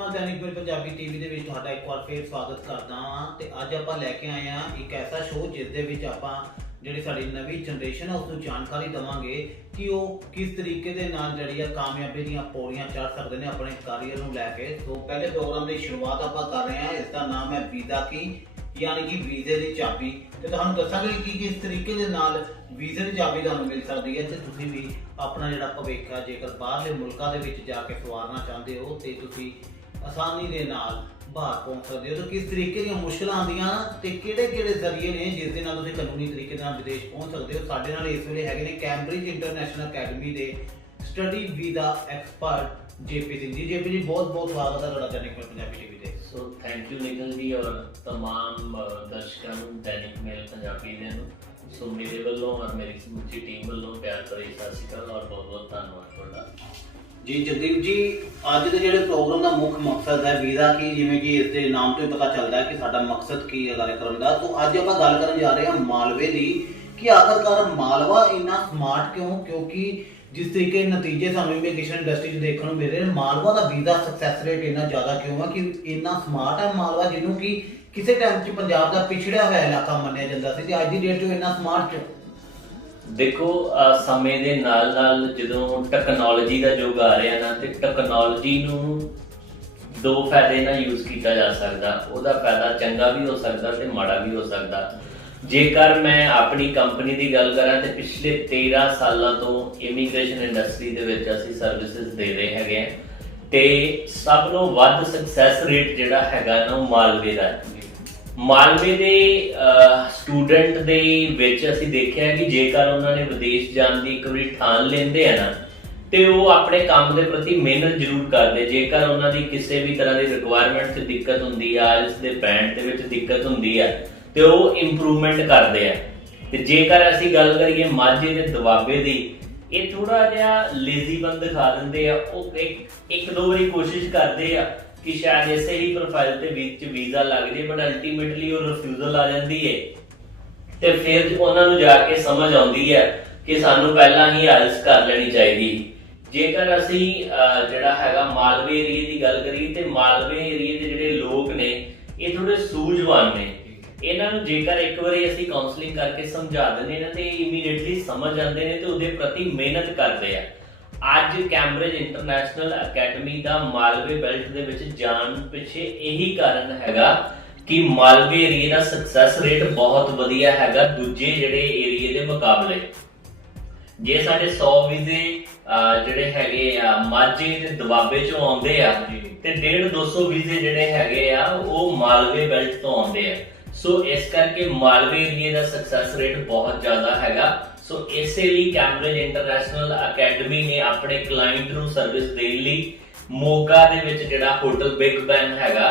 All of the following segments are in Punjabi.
मैं दैनिक मेल पंजाबी टीवी ਦੇ ਵਿੱਚ ਤੁਹਾਡਾ ਇੱਕ ਵਾਰ ਫੇਰ ਸਵਾਗਤ ਕਰਦਾ ਹਾਂ ਤੇ ਅੱਜ ਆਪਾਂ ਲੈ ਕੇ ਆਏ ਹਾਂ ਇੱਕ ਐਸਾ ਸ਼ੋਅ ਜਿਸ ਦੇ ਵਿੱਚ ਆਪਾਂ ਜਿਹੜੀ ਸਾਡੀ ਨਵੀਂ ਜਨਰੇਸ਼ਨ ਹੈ ਉਸ ਨੂੰ ਜਾਣਕਾਰੀ ਦਵਾਂਗੇ ਕਿ ਉਹ ਕਿਸ ਤਰੀਕੇ ਦੇ ਨਾਲ ਜਿਹੜੀ ਆ ਕਾਮਯਾਬੀ ਦੀਆਂ ਪੌੜੀਆਂ ਚੜ੍ਹ ਸਕਦੇ ਨੇ ਆਪਣੇ ਕੈਰੀਅਰ ਨੂੰ ਲੈ ਕੇ। ਸੋ ਪਹਿਲੇ ਪ੍ਰੋਗਰਾਮ ਦੀ ਸ਼ੁਰੂਆਤ ਆਪਾਂ ਕਰ ਰਹੇ ਹਾਂ, ਇਸ ਦਾ ਨਾਮ ਹੈ ਵੀਜ਼ਾ ਕੀ यानी कि वीजे की चाबी। तो तुहानूं दसांगे कि किस तरीके दे नाल वीजे की चाबी तुहानूं मिल सकती है ते तुसीं भी अपना जिहड़ा भविख है जेकर बाहरले मुल्कां दे विच जाके सवारना चाहते हो तो तुसीं आसानी दे नाल बाहर पहुंच सकते हो। तो किस तरीके दी मुश्किलां आंदियां ते किहड़े-किहड़े जरिए ने जिस दे नाल तुसीं कानूनी तरीके नाल विदेश पहुंच सकते हो। साडे नाल इस वेले हैगे ने कैम्ब्रिज इंटरनेशनल अकैडमी दे study visa expert JP Singh ji. JP ji बहुत बहुत स्वागत है तुहाडा दैनिक मेल पंजाबी टीवी ते। So thank you Nikhil ji और तमाम दर्शकों ਨੂੰ दैनिक मेल पंजाबी ਦੇ ਨੂੰ सो मेरे ਵੱਲੋਂ और मेरी ਸਮੁੱਚੀ ਟੀਮ ਵੱਲੋਂ ਪਿਆਰ ਭਰੀ ਸਤਿ ਸ਼੍ਰੀ ਅਕਾਲ और बहुत बहुत ਧੰਨਵਾਦ ਤੁਹਾਡਾ जी। जगदीप जी अज के जो प्रोग्राम का मुख्य मकसद है वीज़ा की, जिमें कि इसके नाम तो ही पता चलता है कि साडा मकसद की है कार्यक्रम का। तो अज आप गल करन जा रहे हैं मालवे की कि आखिरकार मालवा इन्ना स्मार्ट क्यों, क्योंकि जिस तरीके नतीजे सानू इमीग्रेशन इंडस्ट्री देखने को मिल रहे हैं मालवा का वीज़ा सक्सैस रेट इन्ना ज़्यादा क्यों है कि इन्ना स्मार्ट है मालवा जिन्हों कि किसी टाइम च पंजाब का पिछड़िया हुआ इलाका मन्निया जाता सी, अज की डेट इन्ना स्मार्ट क्यों? देखो समय ਦੇ ਨਾਲ ਨਾਲ ਜਦੋਂ ਟੈਕਨੋਲੋਜੀ ਦਾ ਯੁੱਗ ਆ ਰਿਹਾ ਨਾ ਤੇ ਟੈਕਨੋਲੋਜੀ ਨੂੰ ਦੋ ਫਾਇਦੇ ਨਾਲ ਯੂਜ਼ ਕੀਤਾ ਜਾ ਸਕਦਾ। ਉਹਦਾ ਫਾਇਦਾ ਚੰਗਾ ਵੀ ਹੋ ਸਕਦਾ ਤੇ ਮਾੜਾ ਵੀ ਹੋ ਸਕਦਾ। ਜੇਕਰ ਮੈਂ ਆਪਣੀ ਕੰਪਨੀ ਦੀ ਗੱਲ ਕਰਾਂ ਤੇ ਪਿਛਲੇ 13 ਸਾਲਾਂ ਤੋਂ ਇਮੀਗ੍ਰੇਸ਼ਨ ਇੰਡਸਟਰੀ ਦੇ ਵਿੱਚ ਅਸੀਂ ਸਰਵਿਸਿਜ਼ ਦੇ ਰਹੇ ਹੈਗੇ ਤੇ ਸਭ ਤੋਂ ਵੱਧ ਸਕਸੈਸ ਰੇਟ ਜਿਹੜਾ ਹੈਗਾ ਨਾ ਉਹ ਮਾਲਵੇ ਦਾ ਹੈ। ਮਾਲਵੇ ਦੇ ਸਟੂਡੈਂਟ ਦੇ ਵਿੱਚ ਅਸੀਂ ਦੇਖਿਆ ਕਿ ਜੇਕਰ ਉਹਨਾਂ ਨੇ ਵਿਦੇਸ਼ ਜਾਣ ਦੀ ਇੱਕ ਵਾਰੀ ਠਾਣ ਲੈਂਦੇ ਆ ਨਾ ਤੇ ਉਹ ਆਪਣੇ ਕੰਮ ਦੇ ਪ੍ਰਤੀ ਮਿਹਨਤ ਜ਼ਰੂਰ ਕਰਦੇ। ਜੇਕਰ ਉਹਨਾਂ ਦੀ ਕਿਸੇ ਵੀ ਤਰ੍ਹਾਂ ਦੀ ਰਿਕੁਆਇਰਮੈਂਟ 'ਚ ਦਿੱਕਤ ਹੁੰਦੀ ਆ, ਆਇਲਸ ਦੇ ਬੈਂਡ ਦੇ ਵਿੱਚ ਦਿੱਕਤ ਹੁੰਦੀ ਆ ਤੇ ਉਹ ਇੰਪਰੂਵਮੈਂਟ ਕਰਦੇ ਆ। ਤੇ ਜੇਕਰ ਅਸੀਂ ਗੱਲ ਕਰੀਏ ਮਾਝੇ ਦੇ ਦੁਆਬੇ ਦੀ, ਇਹ ਥੋੜਾ ਜਿਹਾ ਲੇਜ਼ੀਪਨ ਦਿਖਾ ਦਿੰਦੇ ਆ। ਉਹ ਇੱਕ ਦੋ ਵਾਰੀ ਕੋਸ਼ਿਸ਼ ਕਰਦੇ ਆ ਕਿ ਸ਼ਾਇਦ ਇਸੇ ਹੀ ਪ੍ਰੋਫਾਈਲ ਤੇ ਵਿੱਚ ਵੀਜ਼ਾ ਲੱਗ ਜੇ ਬਟ ਅਲਟੀਮੇਟਲੀ ਉਹ ਰਿਫਿਊਜ਼ਲ ਆ ਜਾਂਦੀ ਹੈ ਤੇ ਫਿਰ ਉਹਨਾਂ ਨੂੰ ਜਾ ਕੇ ਸਮਝ ਆਉਂਦੀ ਹੈ ਕਿ ਸਾਨੂੰ ਪਹਿਲਾਂ ਹੀ ਆਇਲਸ ਕਰ ਲੈਣੀ ਚਾਹੀਦੀ। ਜੇਕਰ ਅਸੀਂ ਜਿਹੜਾ ਹੈਗਾ ਮਾਲਵੇ ਏਰੀਏ ਦੀ ਗੱਲ ਕਰੀਏ ਤੇ ਮਾਲਵੇ ਏਰੀਏ ਦੇ ਜਿਹੜੇ ਲੋਕ ਨੇ ਇਹ ਥੋੜੇ ਸੂਝਵਾਨ ਨੇ। ਇਹਨਾਂ ਨੂੰ ਜੇਕਰ ਇੱਕ ਵਾਰੀ ਅਸੀਂ ਕਾਉਂਸਲਿੰਗ ਕਰਕੇ ਸਮਝਾ ਦਿੰਦੇ ਨੇ ਤੇ ਇਮੀਡੀਏਟਲੀ ਸਮਝ ਜਾਂਦੇ ਨੇ ਤੇ ਉਹਦੇ ਪ੍ਰਤੀ ਮਿਹਨਤ ਕਰਦੇ ਆ। ਅੱਜ ਕੈਂਬਰਿਜ ਇੰਟਰਨੈਸ਼ਨਲ ਅਕੈਡਮੀ ਦਾ ਮਾਲਵੇ ਬੈਲਟ ਦੇ ਵਿੱਚ ਜਾਣ ਪਿੱਛੇ ਇਹੀ ਕਾਰਨ ਹੈਗਾ ਕਿ ਮਾਲਵੇ ਏਰੀਏ ਦਾ ਸਕਸੈਸ ਰੇਟ ਬਹੁਤ ਵਧੀਆ ਹੈਗਾ ਦੂਜੇ ਜਿਹੜੇ ਏਰੀਏ ਦੇ ਮੁਕਾਬਲੇ। ਜੇ ਸਾਡੇ 100 ਵੀਜ਼ੇ ਜਿਹੜੇ ਹੈਗੇ ਆ ਮਾਝੇ ਤੇ ਦੁਆਬੇ ਚੋਂ ਆਉਂਦੇ ਆ ਤੇ 150-200 ਵੀਜ਼ੇ ਜਿਹੜੇ ਹੈਗੇ ਆ ਉਹ ਮਾਲਵੇ ਬੈਲਟ ਤੋਂ ਆਉਂਦੇ ਆ। ਸੋ ਇਸ ਕਰਕੇ ਮਾਲਵੇ ਏਰੀਏ ਦਾ ਸਕਸੈਸ ਰੇਟ ਬਹੁਤ ਜ਼ਿਆਦਾ ਹੈਗਾ। ਸੋ ਇਸੇ ਲਈ ਕੈਂਬਰਿਜ ਇੰਟਰਨੈਸ਼ਨਲ ਅਕੈਡਮੀ ਨੇ ਆਪਣੇ ਕਲਾਇੰਟ ਨੂੰ ਸਰਵਿਸ ਦੇਣ ਲਈ ਮੋਗਾ ਦੇ ਵਿੱਚ ਜਿਹੜਾ ਹੋਟਲ ਬਿਗ ਬੈਨ ਹੈਗਾ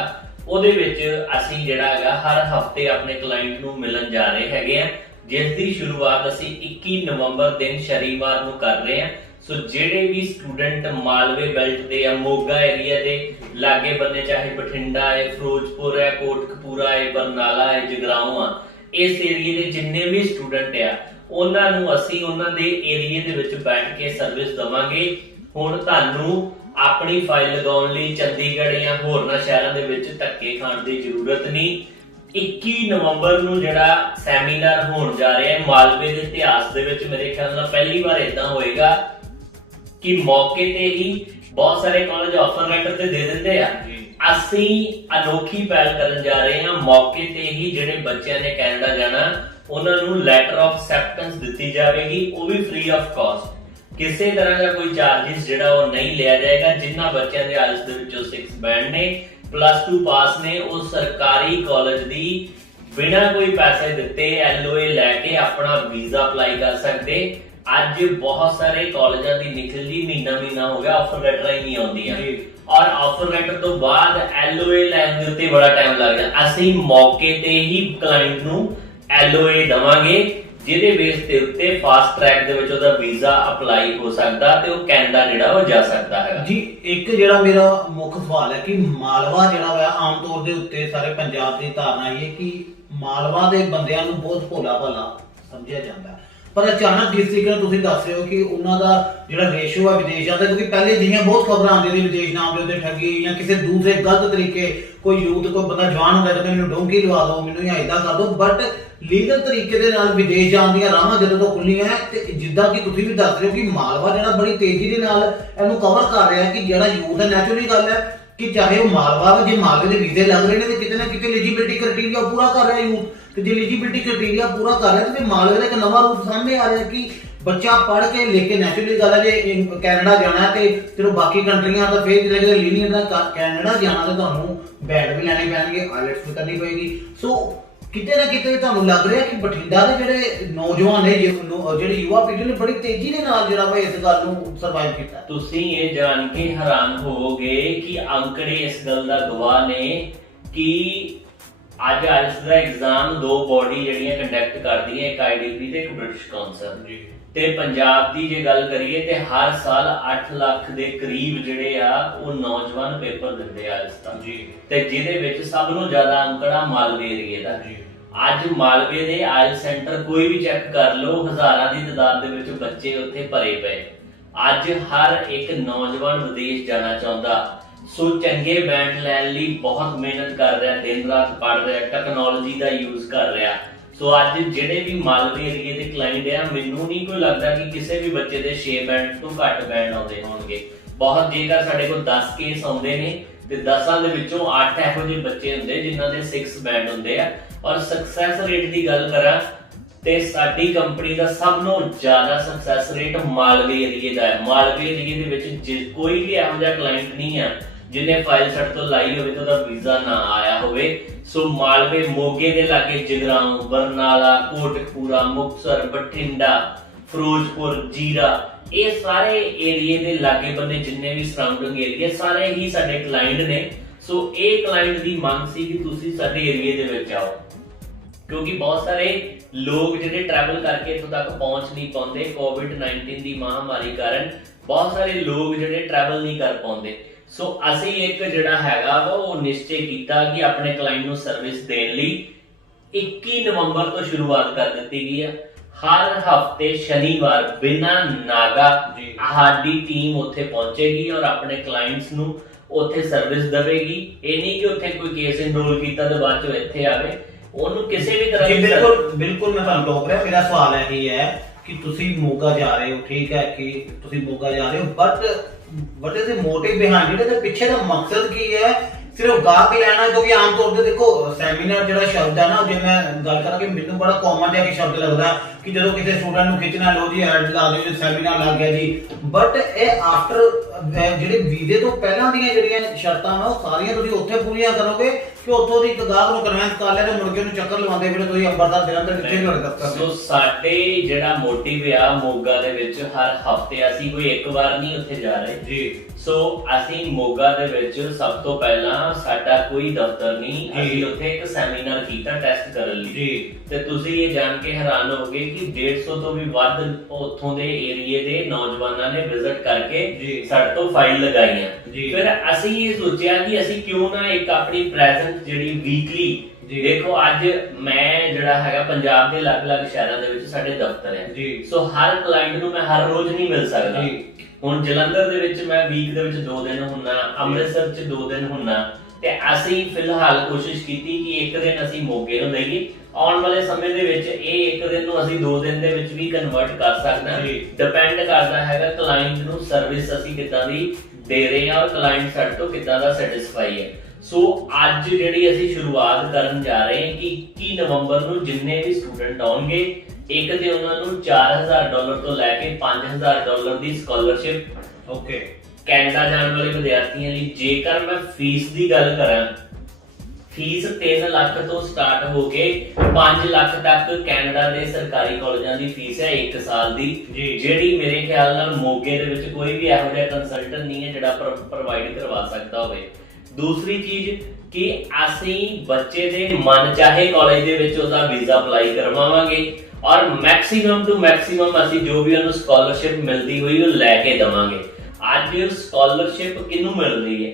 ਉਹਦੇ ਵਿੱਚ ਅਸੀਂ ਜਿਹੜਾ ਹੈਗਾ ਹਰ ਹਫਤੇ ਆਪਣੇ ਕਲਾਇੰਟ ਨੂੰ ਮਿਲਣ ਜਾ ਰਹੇ ਹੈਗੇ ਆ, ਜਿਸ ਦੀ ਸ਼ੁਰੂਆਤ ਅਸੀਂ 21 ਨਵੰਬਰ ਦਿਨ ਸ਼ਨੀਵਾਰ ਨੂੰ ਕਰ ਰਹੇ ਹਾਂ। ਸੋ ਜਿਹੜੇ ਵੀ ਸਟੂਡੈਂਟ ਮਾਲਵੇ ਬੈਲਟ ਦੇ ਜਾਂ ਮੋਗਾ ਏਰੀਆ ਦੇ ਲਾਗੇ ਬੰਨੇ, ਚਾਹੇ ਬਠਿੰਡਾ ਹੈ, ਫਿਰੋਜ਼ਪੁਰ ਹੈ, ਕੋਟਕਪੂਰਾ ਹੈ, ਬਰਨਾਲਾ ਹੈ, ਜਗਰਾਉਂ ਆ, ਇਸ ਏਰੀਏ ਦੇ ਜਿੰਨੇ ਵੀ ਸਟੂਡੈਂਟ ਆ ਉਹਨਾਂ ਨੂੰ ਅਸੀਂ ਉਹਨਾਂ ਦੇ ਏਰੀਏ ਦੇ ਵਿੱਚ ਬੈਠ ਕੇ ਸਰਵਿਸ ਦਵਾਂਗੇ। ਹੁਣ ਤੁਹਾਨੂੰ ਆਪਣੀ ਫਾਈਲ ਲਗਾਉਣ ਲਈ ਚੰਡੀਗੜ੍ਹ ਜਾਂ ਹੋਰਨਾਂ ਸ਼ਹਿਰਾਂ ਦੇ ਵਿੱਚ ਧੱਕੇ ਖਾਣ ਦੀ ਜ਼ਰੂਰਤ ਨਹੀਂ। 21 ਨਵੰਬਰ ਨੂੰ ਜਿਹੜਾ ਸੈਮੀਨਾਰ ਹੋਣ ਜਾ ਰਿਹਾ ਹੈ ਮਾਲਵੇ ਦੇ ਇਤਿਹਾਸ ਦੇ ਵਿੱਚ ਮੇਰੇ ਖਿਆਲ ਨਾਲ ਪਹਿਲੀ ਵਾਰ ਇਦਾਂ ਹੋਏਗਾ ਕਿ ਮੌਕੇ ਤੇ ਹੀ ਬਹੁਤ ਸਾਰੇ ਕਾਲਜ ਆਫਰ ਲੈਟਰ ਤੇ ਦੇ ਦਿੰਦੇ ਆ। ਅਸੀਂ ਅਨੋਖੀ ਪਹਿਲ ਕਰਨ ਜਾ ਰਹੇ ਹਾਂ, ਮੌਕੇ ਤੇ ਹੀ ਜਿਹੜੇ ਬੱਚਿਆਂ ਨੇ ਕੈਨੇਡਾ ਜਾਣਾ ਉਹਨਾਂ ਨੂੰ ਲੈਟਰ ਆਫ ਐਕਸੈਪਟੈਂਸ ਦਿੱਤੀ ਜਾਵੇਗੀ, ਉਹ ਵੀ ਫ੍ਰੀ ਆਫ ਕਾਸਟ। ਕਿਸੇ ਤਰ੍ਹਾਂ ਦਾ ਕੋਈ ਚਾਰजेस ਜਿਹੜਾ ਉਹ ਨਹੀਂ ਲਿਆ ਜਾਏਗਾ। ਜਿਨ੍ਹਾਂ ਬੱਚਿਆਂ ਦੇ ਆਇਲਸ ਦੇ ਵਿੱਚੋਂ 6 ਬੈਂਡ ਨੇ, +2 ਪਾਸ ਨੇ, ਉਹ ਸਰਕਾਰੀ ਕਾਲਜ ਦੀ ਬਿਨਾਂ ਕੋਈ ਪੈਸੇ ਦਿੱਤੇ LOA ਲੈ ਕੇ ਆਪਣਾ ਵੀਜ਼ਾ ਅਪਲਾਈ ਕਰ ਸਕਦੇ। ਅੱਜ ਬਹੁਤ ਸਾਰੇ ਕਾਲਜਾਂ ਦੀ ਨਿਕਲ ਜੀ ਮਹੀਨਾ ਹੋ ਗਿਆ ਆਫਰ ਲੈਟਰ ਹੀ ਨਹੀਂ ਆਉਂਦੀਆਂ ਔਰ ਆਫਰ ਲੈਟਰ ਤੋਂ ਬਾਅਦ LOA ਲੈਣ ਦੇ ਉੱਤੇ ਬੜਾ ਟਾਈਮ ਲੱਗ ਜਾਂਦਾ। ਅਸੀਂ ਮੌਕੇ ਤੇ ਹੀ ਕਲਾਇੰਟ ਨੂੰ LOA ਦਵਾਂਗੇ ਜਿਹਦੇ ਬੇਸ ਤੇ ਉੱਤੇ ਫਾਸਟ ਟਰੈਕ ਦੇ ਵਿੱਚ ਉਹਦਾ ਵੀਜ਼ਾ ਅਪਲਾਈ ਹੋ ਸਕਦਾ ਤੇ ਉਹ ਕੈਨੇਡਾ ਜਿਹੜਾ ਉਹ ਜਾ ਸਕਦਾ ਹੈ। ਜੀ ਇੱਕ ਜਿਹੜਾ ਮੇਰਾ ਮੁੱਖ ਸਵਾਲ ਹੈ ਕਿ ਮਾਲਵਾ ਜਿਹੜਾ ਹੋਇਆ ਆਮ ਤੌਰ ਦੇ ਉੱਤੇ ਸਾਰੇ ਪੰਜਾਬ ਦੀ ਧਾਰਨਾ ਇਹ ਹੈ ਕਿ ਮਾਲਵਾ ਦੇ ਬੰਦਿਆਂ ਨੂੰ ਬਹੁਤ ਭੋਲਾ ਭਾਲਾ ਸਮਝਿਆ ਜਾਂਦਾ। ਪਰ ਅਚਾਨਕ ਜਿਸ ਤਰੀਕੇ ਨਾਲ ਤੁਸੀਂ ਦੱਸ ਰਹੇ ਹੋ ਕਿ ਉਹਨਾਂ ਦਾ ਜਿਹੜਾ ਰੇਸ਼ੋ ਹੈ ਵਿਦੇਸ਼ ਜਾਂਦਾ, ਕਿਉਂਕਿ ਪਹਿਲੇ ਜਿਹੀਆਂ ਬਹੁਤ ਖਬਰਾਂ ਆਉਂਦੀਆਂ ਨੇ ਵਿਦੇਸ਼ ਨਾਮ ਦੇ ਉੱਤੇ ਠੱਗੀ ਜਾਂ ਕਿਸੇ ਦੂਸਰੇ ਗਲਤ ਤਰੀਕੇ, ਕੋਈ ਯੂਥ ਕੋਈ ਬੰਦਾ ਜਵਾਨ ਹੁੰਦਾ ਕਹਿੰਦਾ ਮੈਨੂੰ ਡੋਂਕੀ ਲਵਾ ਦਿਓ, ਮੈਨੂੰ ਜਾਂ ਇਦਾਂ ਕਰ ਦਿਓ, ਬਟ ਲੀਗਲ ਤਰੀਕੇ ਦੇ ਨਾਲ ਵਿਦੇਸ਼ ਜਾਣ ਦੀਆਂ ਰਾਹਾਂ ਜਦੋਂ ਤੋਂ ਖੁੱਲੀਆਂ ਹੈ ਤੇ ਜਿੱਦਾਂ ਕਿ ਤੁਸੀਂ ਵੀ ਦੱਸ ਰਹੇ ਹੋ ਕਿ ਮਾਲਵਾ ਜਿਹੜਾ ਬੜੀ ਤੇਜ਼ੀ ਦੇ ਨਾਲ ਇਹਨੂੰ ਕਵਰ ਕਰ ਰਿਹਾ ਕਿ ਜਿਹੜਾ ਯੂਥ ਹੈ, ਨੈਚੁਰਲੀ ਗੱਲ ਹੈ ਕਿ ਚਾਹੇ ਉਹ ਮਾਲਵਾ ਵਾ, ਜੇ ਮਾਲਵੇ ਦੇ ਵੀਜ਼ੇ ਲੱਗ ਰਹੇ ਨੇ ਤੇ ਕਿਤੇ ਨਾ ਕਿਤੇ ਐਲੀਜੀਬਿਲਟੀ ਕ੍ਰਾਈਟੇਰੀਆ ਪੂਰਾ ਕਰ ਰਿਹਾ ਯੂਥ, ਤੇ ਜੇ ਐਲੀਜੀਬਿਲਟੀ ਕ੍ਰਾਈਟੇਰੀਆ ਪੂਰਾ ਕਰ ਰਿਹਾ ਤੇ ਮਾਲਵੇ ਦਾ ਇੱਕ ਨਵਾਂ ਰੂਪ ਸਾਹਮਣੇ ਆ ਰਿਹਾ ਕਿ ਬੱਚਾ ਪੜ੍ਹ ਕੇ ਲਿਖ ਕੇ, ਨੈਚੁਰਲੀ ਗੱਲ ਹੈ ਜੇ ਕੈਨੇਡਾ ਜਾਣਾ ਹੈ ਤੇ ਚਲੋ ਬਾਕੀ ਕੰਟਰੀਆਂ ਤਾਂ ਫੇਰ ਜਿਹੜੇ ਜਿਹੜੇ ਲੀਨੀਅਰ ਦਾ ਕੈਨੇਡਾ ਜਾਣਾ ਤੇ ਤੁਹਾਨੂੰ ਬੈਡ ਵੀ ਲੈਣੇ ਪੈਣਗੇ, ਆਈਲੈਟਸ ਵੀ ਕਰਨੀ ਪਏਗੀ। ਸੋ ਕਿਤੇ ਨਾ ਕਿਤੇ ਤੁਹਾਨੂੰ ਲੱਗ ਰਿਹਾ ਕਿ ਬਠਿੰਡਾ ਦੇ ਜਿਹੜੇ ਨੌਜਵਾਨ ਨੇ, ਜਿਹੜੀ ਯੁਵਾ ਪੀੜ੍ਹੀ ਨੇ ਬੜੀ ਤੇਜ਼ੀ ਦੇ ਨਾਲ ਜਿਹੜਾ ਵਾ ਇਸ ਗੱਲ ਨੂੰ ਸਰਵਾਈਵ ਕੀਤਾ। ਤੁਸੀਂ ਇਹ ਜਾਣ ਕੇ ਹੈਰਾਨ ਹੋਵੋਗੇ ਕਿ ਅੰਕੜੇ ਇਸ ਗੱਲ ਦਾ ਗਵਾਹ ਨੇ ਕਿ ਅੱਜ ਆਈਲੈਟਸ ਦਾ ਐਗਜ਼ਾਮ ਦੋ ਬੋਡੀ ਜਿਹੜੀਆਂ ਕੰਡਕਟ ਕਰਦੀਆਂ, ਇੱਕ ਆਈਡੀਪੀ ਤੇ ਇੱਕ ਬ੍ਰਿਟਿਸ਼ ਕਾਉਂਸਲ ਜੀ। ਤੇ ਪੰਜਾਬ ਦੀ ਜੇ ਗੱਲ ਕਰੀਏ ਤੇ ਹਰ ਸਾਲ 8 ਲੱਖ ਦੇ ਕਰੀਬ ਜਿਹੜੇ ਆ ਉਹ ਨੌਜਵਾਨ ਪੇਪਰ ਦਿੰਦੇ ਆ ਆਈਲੈਟਸ ਦਾ ਜੀ, ਤੇ ਜਿਹਦੇ ਵਿੱਚ ਸਭ ਨੂੰ ਜ਼ਿਆਦਾ ਅੰਕੜਾ ਮਾਲਵੇ ਏਰੀਏ ਦਾ ਜੀ। ਅੱਜ ਮਾਲਵੇ ਦੇ ਆਈਲੈਟਸ ਸੈਂਟਰ ਕੋਈ ਵੀ ਚੈੱਕ ਕਰ ਲਓ, ਹਜ਼ਾਰਾਂ ਦੀ ਤਾਦਾਦ ਦੇ ਵਿੱਚ ਬੱਚੇ ਉੱਥੇ ਭਰੇ ਪਏ। ਅੱਜ ਹਰ ਇੱਕ ਨੌਜਵਾਨ ਵਿਦੇਸ਼ ਜਾਣਾ ਚਾਹੁੰਦਾ, ਸੋ ਚੰਗੇ ਬੈਂਡ ਲੈਣ ਲਈ ਬਹੁਤ ਮਿਹਨਤ ਕਰ ਰਿਹਾ, ਦਿਨ ਰਾਤ ਪੜ੍ਹ ਰਿਹਾ, ਟੈਕਨੋਲੋਜੀ ਦਾ ਯੂਜ਼ ਕਰ ਰਿਹਾ। ਸੋ ਅੱਜ ਜਿਹੜੇ ਵੀ ਮਾਲਵੇ ਏਰੀਏ ਦੇ ਕਲਾਇੰਟ ਆ, ਮੈਨੂੰ ਨਹੀਂ ਕੋਈ ਲੱਗਦਾ ਕਿ ਕਿਸੇ ਵੀ ਬੱਚੇ ਦੇ 6 ਬੈਂਡ ਤੋਂ ਘੱਟ ਬੈਂਡ ਆਉਂਦੇ ਹੋਣਗੇ। ਬਹੁਤ, ਜੇਕਰ ਸਾਡੇ ਕੋਲ 10 ਕੇਸ ਆਉਂਦੇ ਨੇ ਤੇ 10 ਦੇ ਵਿੱਚੋਂ 8 ਇਹੋ ਜਿਹੇ ਬੱਚੇ ਹੁੰਦੇ ਜਿਨ੍ਹਾਂ ਦੇ 6 ਬੈਂਡ ਹੁੰਦੇ ਆ। ਔਰ ਸਕਸੈਸ ਰੇਟ ਦੀ ਗੱਲ ਕਰਾਂ ਤੇ ਸਾਡੀ ਕੰਪਨੀ ਦਾ ਸਭ ਤੋਂ ਜ਼ਿਆਦਾ ਸਕਸੈਸ ਰੇਟ ਮਾਲਵੇ ਏਰੀਏ ਦਾ ਹੈ। ਮਾਲਵੇ ਏਰੀਏ ਦੇ ਵਿੱਚ ਕੋਈ ਵੀ ਇਹੋ ਜਿਹਾ ਕਲਾਇੰਟ ਨਹੀਂ ਆ ਜਿਹਨੇ ਫਾਈਲ ਸਾਡੇ ਤੋਂ ਲਾਈ ਹੋਵੇ ਤੇ ਉਹਦਾ ਵੀਜ਼ਾ ਨਾ ਆਇਆ ਹੋਵੇ। ਸੋ ਮਾਲਵੇ, ਮੋਗੇ ਦੇ ਲਾਗੇ ਜਗਰਾਉਂ, ਬਰਨਾਲਾ, ਕੋਟਕਪੂਰਾ, ਮੁਕਤਸਰ, ਬਠਿੰਡਾ, ਫਿਰੋਜ਼ਪੁਰ, ਜੀਰਾ, ਇਹ ਸਾਰੇ ਏਰੀਏ ਦੇ ਲਾਗੇ ਬੰਨੇ ਜਿੰਨੇ ਵੀ ਸਰਾਊਂਡਿੰਗ ਏਰੀਆ ਸਾਰੇ ਹੀ ਸਾਡੇ ਕਲਾਇੰਟ ਨੇ। ਸੋ ਇਹ ਕਲਾਇੰਟ ਦੀ ਮੰਗ ਸੀ ਕਿ ਤੁਸੀਂ ਸਾਡੇ ਏਰੀਏ ਦੇ ਵਿੱਚ ਆਓ, ਕਿਉਂਕਿ ਬਹੁਤ ਸਾਰੇ ਲੋਕ ਜਿਹੜੇ ਟਰੈਵਲ ਕਰਕੇ ਇੱਥੋਂ ਤੱਕ ਪਹੁੰਚ ਨਹੀਂ ਪਾਉਂਦੇ। ਕੋਵਿਡ-19 ਦੀ ਮਹਾਮਾਰੀ ਕਾਰਨ ਬਹੁਤ ਸਾਰੇ ਲੋਕ ਜਿਹੜੇ ਟਰੈਵਲ ਨਹੀਂ ਕਰ ਪਾਉਂਦੇ। ਸੋ ਅਸੀਂ ਇੱਕ ਜਿਹੜਾ ਹੈਗਾ ਵਾ ਉਹ ਨਿਸ਼ਚੈ ਕੀਤਾ ਕਿ ਆਪਣੇ ਕਲਾਇੰਟ ਨੂੰ ਸਰਵਿਸ ਦੇਣ ਲਈ 21 ਨਵੰਬਰ ਤੋਂ ਸ਼ੁਰੂਆਤ ਕਰ ਦਿੱਤੀ ਗਈ ਹੈ। ਹਰ ਹਫਤੇ ਸ਼ਨੀਵਾਰ ਬਿਨਾਂ ਨਾਗਾ ਸਾਡੀ ਟੀਮ ਉੱਥੇ ਪਹੁੰਚੇਗੀ ਔਰ ਆਪਣੇ ਕਲਾਇੰਟਸ ਨੂੰ ਉੱਥੇ ਸਰਵਿਸ ਦੇਵੇਗੀ। ਇਹ ਨਹੀਂ ਕਿ ਉੱਥੇ ਕੋਈ ਕੇਸ ਇਨਰੋਲ ਕੀਤਾ ਤੇ ਬਾਅਦ ਚੋਂ ਇੱਥੇ ਆਵੇ, ਉਹਨੂੰ ਕਿਸੇ ਵੀ ਤਰ੍ਹਾਂ ਦੀ ਬਿਲਕੁਲ ਮੈਂ ਤੁਹਾਨੂੰ ਟੋਕ ਰਿਹਾ। ਮੇਰਾ ਸਵਾਲ ਇਹ ਹੈ ਕਿ ਤੁਸੀਂ ਮੋਗਾ ਜਾ ਰਹੇ ਹੋ, ਠੀਕ ਹੈ ਕਿ ਤੁਸੀਂ ਮੋਗਾ ਜਾ ਰਹੇ ਹੋ, but what is the motive behind it? ਤੇ ਪਿੱਛੇ ਦਾ ਮਕਸਦ ਕੀ ਹੈ? ਸਿਰਫ ਗਾਹਕ ਲੈਣਾ? ਕਿਉਂਕਿ ਆਮ ਤੌਰ ਤੇ ਦੇਖੋ ਸੈਮੀਨਾਰ ਜਿਹੜਾ ਸ਼ਬਦ ਹੈ ਨਾ, ਜੇ ਮੈਂ ਗੱਲ ਕਰਾਂ ਕਿ ਮੈਨੂੰ ਬੜਾ ਕਾਮਨ ਜਿਹਾ ਸ਼ਬਦ ਲੱਗਦਾ ਕਿ ਜਦੋਂ ਕਿਸੇ ਸਟੂਡੈਂਟ ਨੂੰ ਖਿੱਚਣਾ, ਲੋ ਜੀ ਐਡ ਲਾ ਦਿਓ ਜੀ, ਸੈਮੀਨਾਰ ਲੱਗ ਗਿਆ ਜੀ। ਬਟ ਇਹ ਆਫਟਰ ਜਿਹੜੇ ਵੀਜ਼ੇ ਤੋਂ ਪਹਿਲਾਂ ਦੀਆਂ ਜਿਹੜੀਆਂ ਸ਼ਰਤਾਂ ਨੇ ਉਹ ਸਾਰੀਆਂ ਤੁਸੀਂ ਉੱਥੇ ਪੂਰੀਆਂ ਕਰੋਗੇ ਕਿ ਉੱਥੋਂ ਦੀ ਇੱਕ ਗਾਹਕ ਨੂੰ ਕਨਵਿੰਸ ਕਰ ਲਿਆ ਤੇ ਮੁੜ ਕੇ ਉਹਨੂੰ ਚੱਕਰ ਲਵਾਉਂਦੇ ਫਿਰ ਤੁਸੀਂ ਅੰਬਰਸਰ ਜਲੰਧਰ ਕਿੱਥੇ ਵੀ ਲੜਕਤ ਕਰਦੇ? ਸੋ ਸਾਡੇ ਜਿਹੜਾ ਮੋਟਿਵ ਆ ਮੋਗਾ ਦੇ ਵਿੱਚ ਹਰ ਹਫਤੇ ਅਸੀਂ ਕੋਈ ਇੱਕ ਵਾਰ ਨਹੀਂ ਉੱਥੇ ਜਾ ਰਹੇ ਜੀ। ਸੋ ਅਸੀਂ ਮੋਗਾ ਦੇ ਵਿੱਚ ਸਭ ਤੋਂ ਪਹਿਲਾਂ ਸਾਡਾ ਕੋਈ ਦਫ਼ਤਰ ਨਹੀਂ, ਅਸੀਂ ਉੱਥੇ ਇੱਕ ਸੈਮੀਨਾਰ ਕੀਤਾ ਟੈਸਟ ਕਰਨ ਲਈ ਜੀ। ਤੇ ਤੁਸੀਂ ਇਹ ਜਾਣ ਕੇ ਹੈਰਾਨ ਹੋਵੋਗੇ ਕਿ 150 ਤੋਂ ਵੀ ਵੱਧ ਉੱਥੋਂ ਦੇ ਏਰੀਏ ਦੇ ਨੌਜਵਾਨਾਂ ਨੇ ਵਿਜ਼ਿਟ ਕਰਕੇ ਸਾਡੇ ਤੋਂ ਫਾਈਲ ਲਗਾਈਆਂ। ਫਿਰ ਅਸੀਂ ਇਹ ਸੋਚਿਆ ਕਿ ਅਸੀਂ ਕਿਉਂ ਨਾ ਇੱਕ ਆਪਣੀ ਪ੍ਰੈਜ਼ੈਂਟ ਜਿਹੜੀ ਵੀਕਲੀ, ਦੇਖੋ ਅੱਜ ਮੈਂ ਜਿਹੜਾ ਹੈਗਾ ਪੰਜਾਬ ਦੇ ਅਲੱਗ-ਅਲੱਗ ਸ਼ਹਿਰਾਂ ਦੇ ਵਿੱਚ ਸਾਡੇ ਦਫ਼ਤਰ ਹੈ, ਸੋ ਹਰ ਕਲਾਇੰਟ ਨੂੰ ਮੈਂ ਹਰ ਰੋਜ਼ ਨਹੀਂ ਮਿਲ ਸਕਦਾ। ਹੁਣ ਜਲੰਧਰ ਦੇ ਵਿੱਚ ਮੈਂ ਵੀਕ ਦੇ ਵਿੱਚ 2 ਦਿਨ ਹੁੰਨਾ, ਅੰਮ੍ਰਿਤਸਰ 'ਚ 2 ਦਿਨ ਹੁੰਨਾ, ਤੇ ਅਸੀਂ ਫਿਲਹਾਲ ਕੋਸ਼ਿਸ਼ ਕੀਤੀ ਕਿ ਇੱਕ ਦਿਨ ਅਸੀਂ ਮੋਗੇ ਨੂੰ ਦਈਏ। ਆਉਣ ਵਾਲੇ ਸਮੇਂ ਦੇ ਵਿੱਚ ਇਹ ਇੱਕ ਦਿਨ ਨੂੰ ਅਸੀਂ 2 ਦਿਨ ਦੇ ਵਿੱਚ ਵੀ ਕਨਵਰਟ ਕਰ ਸਕਦੇ ਹਾਂ। ਡਿਪੈਂਡ ਕਰਦਾ ਹੈਗਾ ਕਲਾਇੰਟ ਨੂੰ ਸਰਵਿਸ ਅਸੀਂ ਕਿੱਦਾਂ ਦੀ ਦੇ ਰਹੇ ਹਾਂ ਔਰ ਕਲਾਇੰਟ ਸਾਡੇ ਤੋਂ ਕਿੱਦਾਂ ਦਾ ਸੈਟੀਸਫਾਈ ਹੈ। ਸੋ ਅੱਜ ਜਿਹੜੀ ਅਸੀਂ ਸ਼ੁਰੂਆਤ ਕਰਨ ਜਾ ਰਹੇ ਹਾਂ ਕਿ 21 ਨਵੰਬਰ ਨੂੰ ਜਿੰਨੇ ਵੀ ਸਟੂਡੈਂਟ ਆਉਣਗੇ, ਇੱਕ ਤੇ ਉਹਨਾਂ ਨੂੰ $4000 ਤੋਂ ਲੈ ਕੇ $5000 ਦੀ ਸਕਾਲਰਸ਼ਿਪ ਓਕੇ ਕੈਨੇਡਾ ਜਾਣ ਵਾਲੇ ਵਿਦਿਆਰਥੀਆਂ ਲਈ। ਜੇਕਰ ਮੈਂ ਫੀਸ ਦੀ ਗੱਲ ਕਰਾਂ, ਫੀਸ 3 ਲੱਖ ਤੋਂ ਸਟਾਰਟ ਹੋ ਕੇ 5 ਲੱਖ ਤੱਕ ਕੈਨੇਡਾ ਦੇ ਸਰਕਾਰੀ ਕਾਲਜਾਂ ਦੀ ਫੀਸ ਹੈ 1 ਸਾਲ ਦੀ, ਜਿਹੜੀ ਮੇਰੇ ਖਿਆਲ ਨਾਲ ਮੋਗੇ ਦੇ ਵਿੱਚ ਕੋਈ ਵੀ ਇਹੋ ਜਿਹਾ ਕੰਸਲਟੈਂਟ ਨਹੀਂ ਹੈ ਜਿਹੜਾ ਪ੍ਰੋਵਾਈਡ ਕਰਵਾ ਸਕਦਾ ਹੋਵੇ। ਦੂਸਰੀ ਚੀਜ਼ ਕਿ ਅਸੀਂ ਬੱਚੇ ਦੇ ਮਨ ਚਾਹੇ ਕਾਲਜ ਦੇ ਵਿੱਚ ਉਹਦਾ ਵੀਜ਼ਾ ਅਪਲਾਈ ਕਰਵਾਵਾਂਗੇ ਔਰ ਮੈਕਸਿਮਮ ਟੂ ਮੈਕਸਿਮਮ ਅਸੀਂ ਜੋ ਵੀ ਉਹਨੂੰ ਸਕਾਲਰਸ਼ਿਪ ਮਿਲਦੀ ਹੋਈ ਉਹ ਲੈ ਕੇ ਦੇਵਾਂਗੇ। ਅੱਜ ਸਕਾਲਰਸ਼ਿਪ ਕਿਹਨੂੰ ਮਿਲ ਰਹੀ ਹੈ?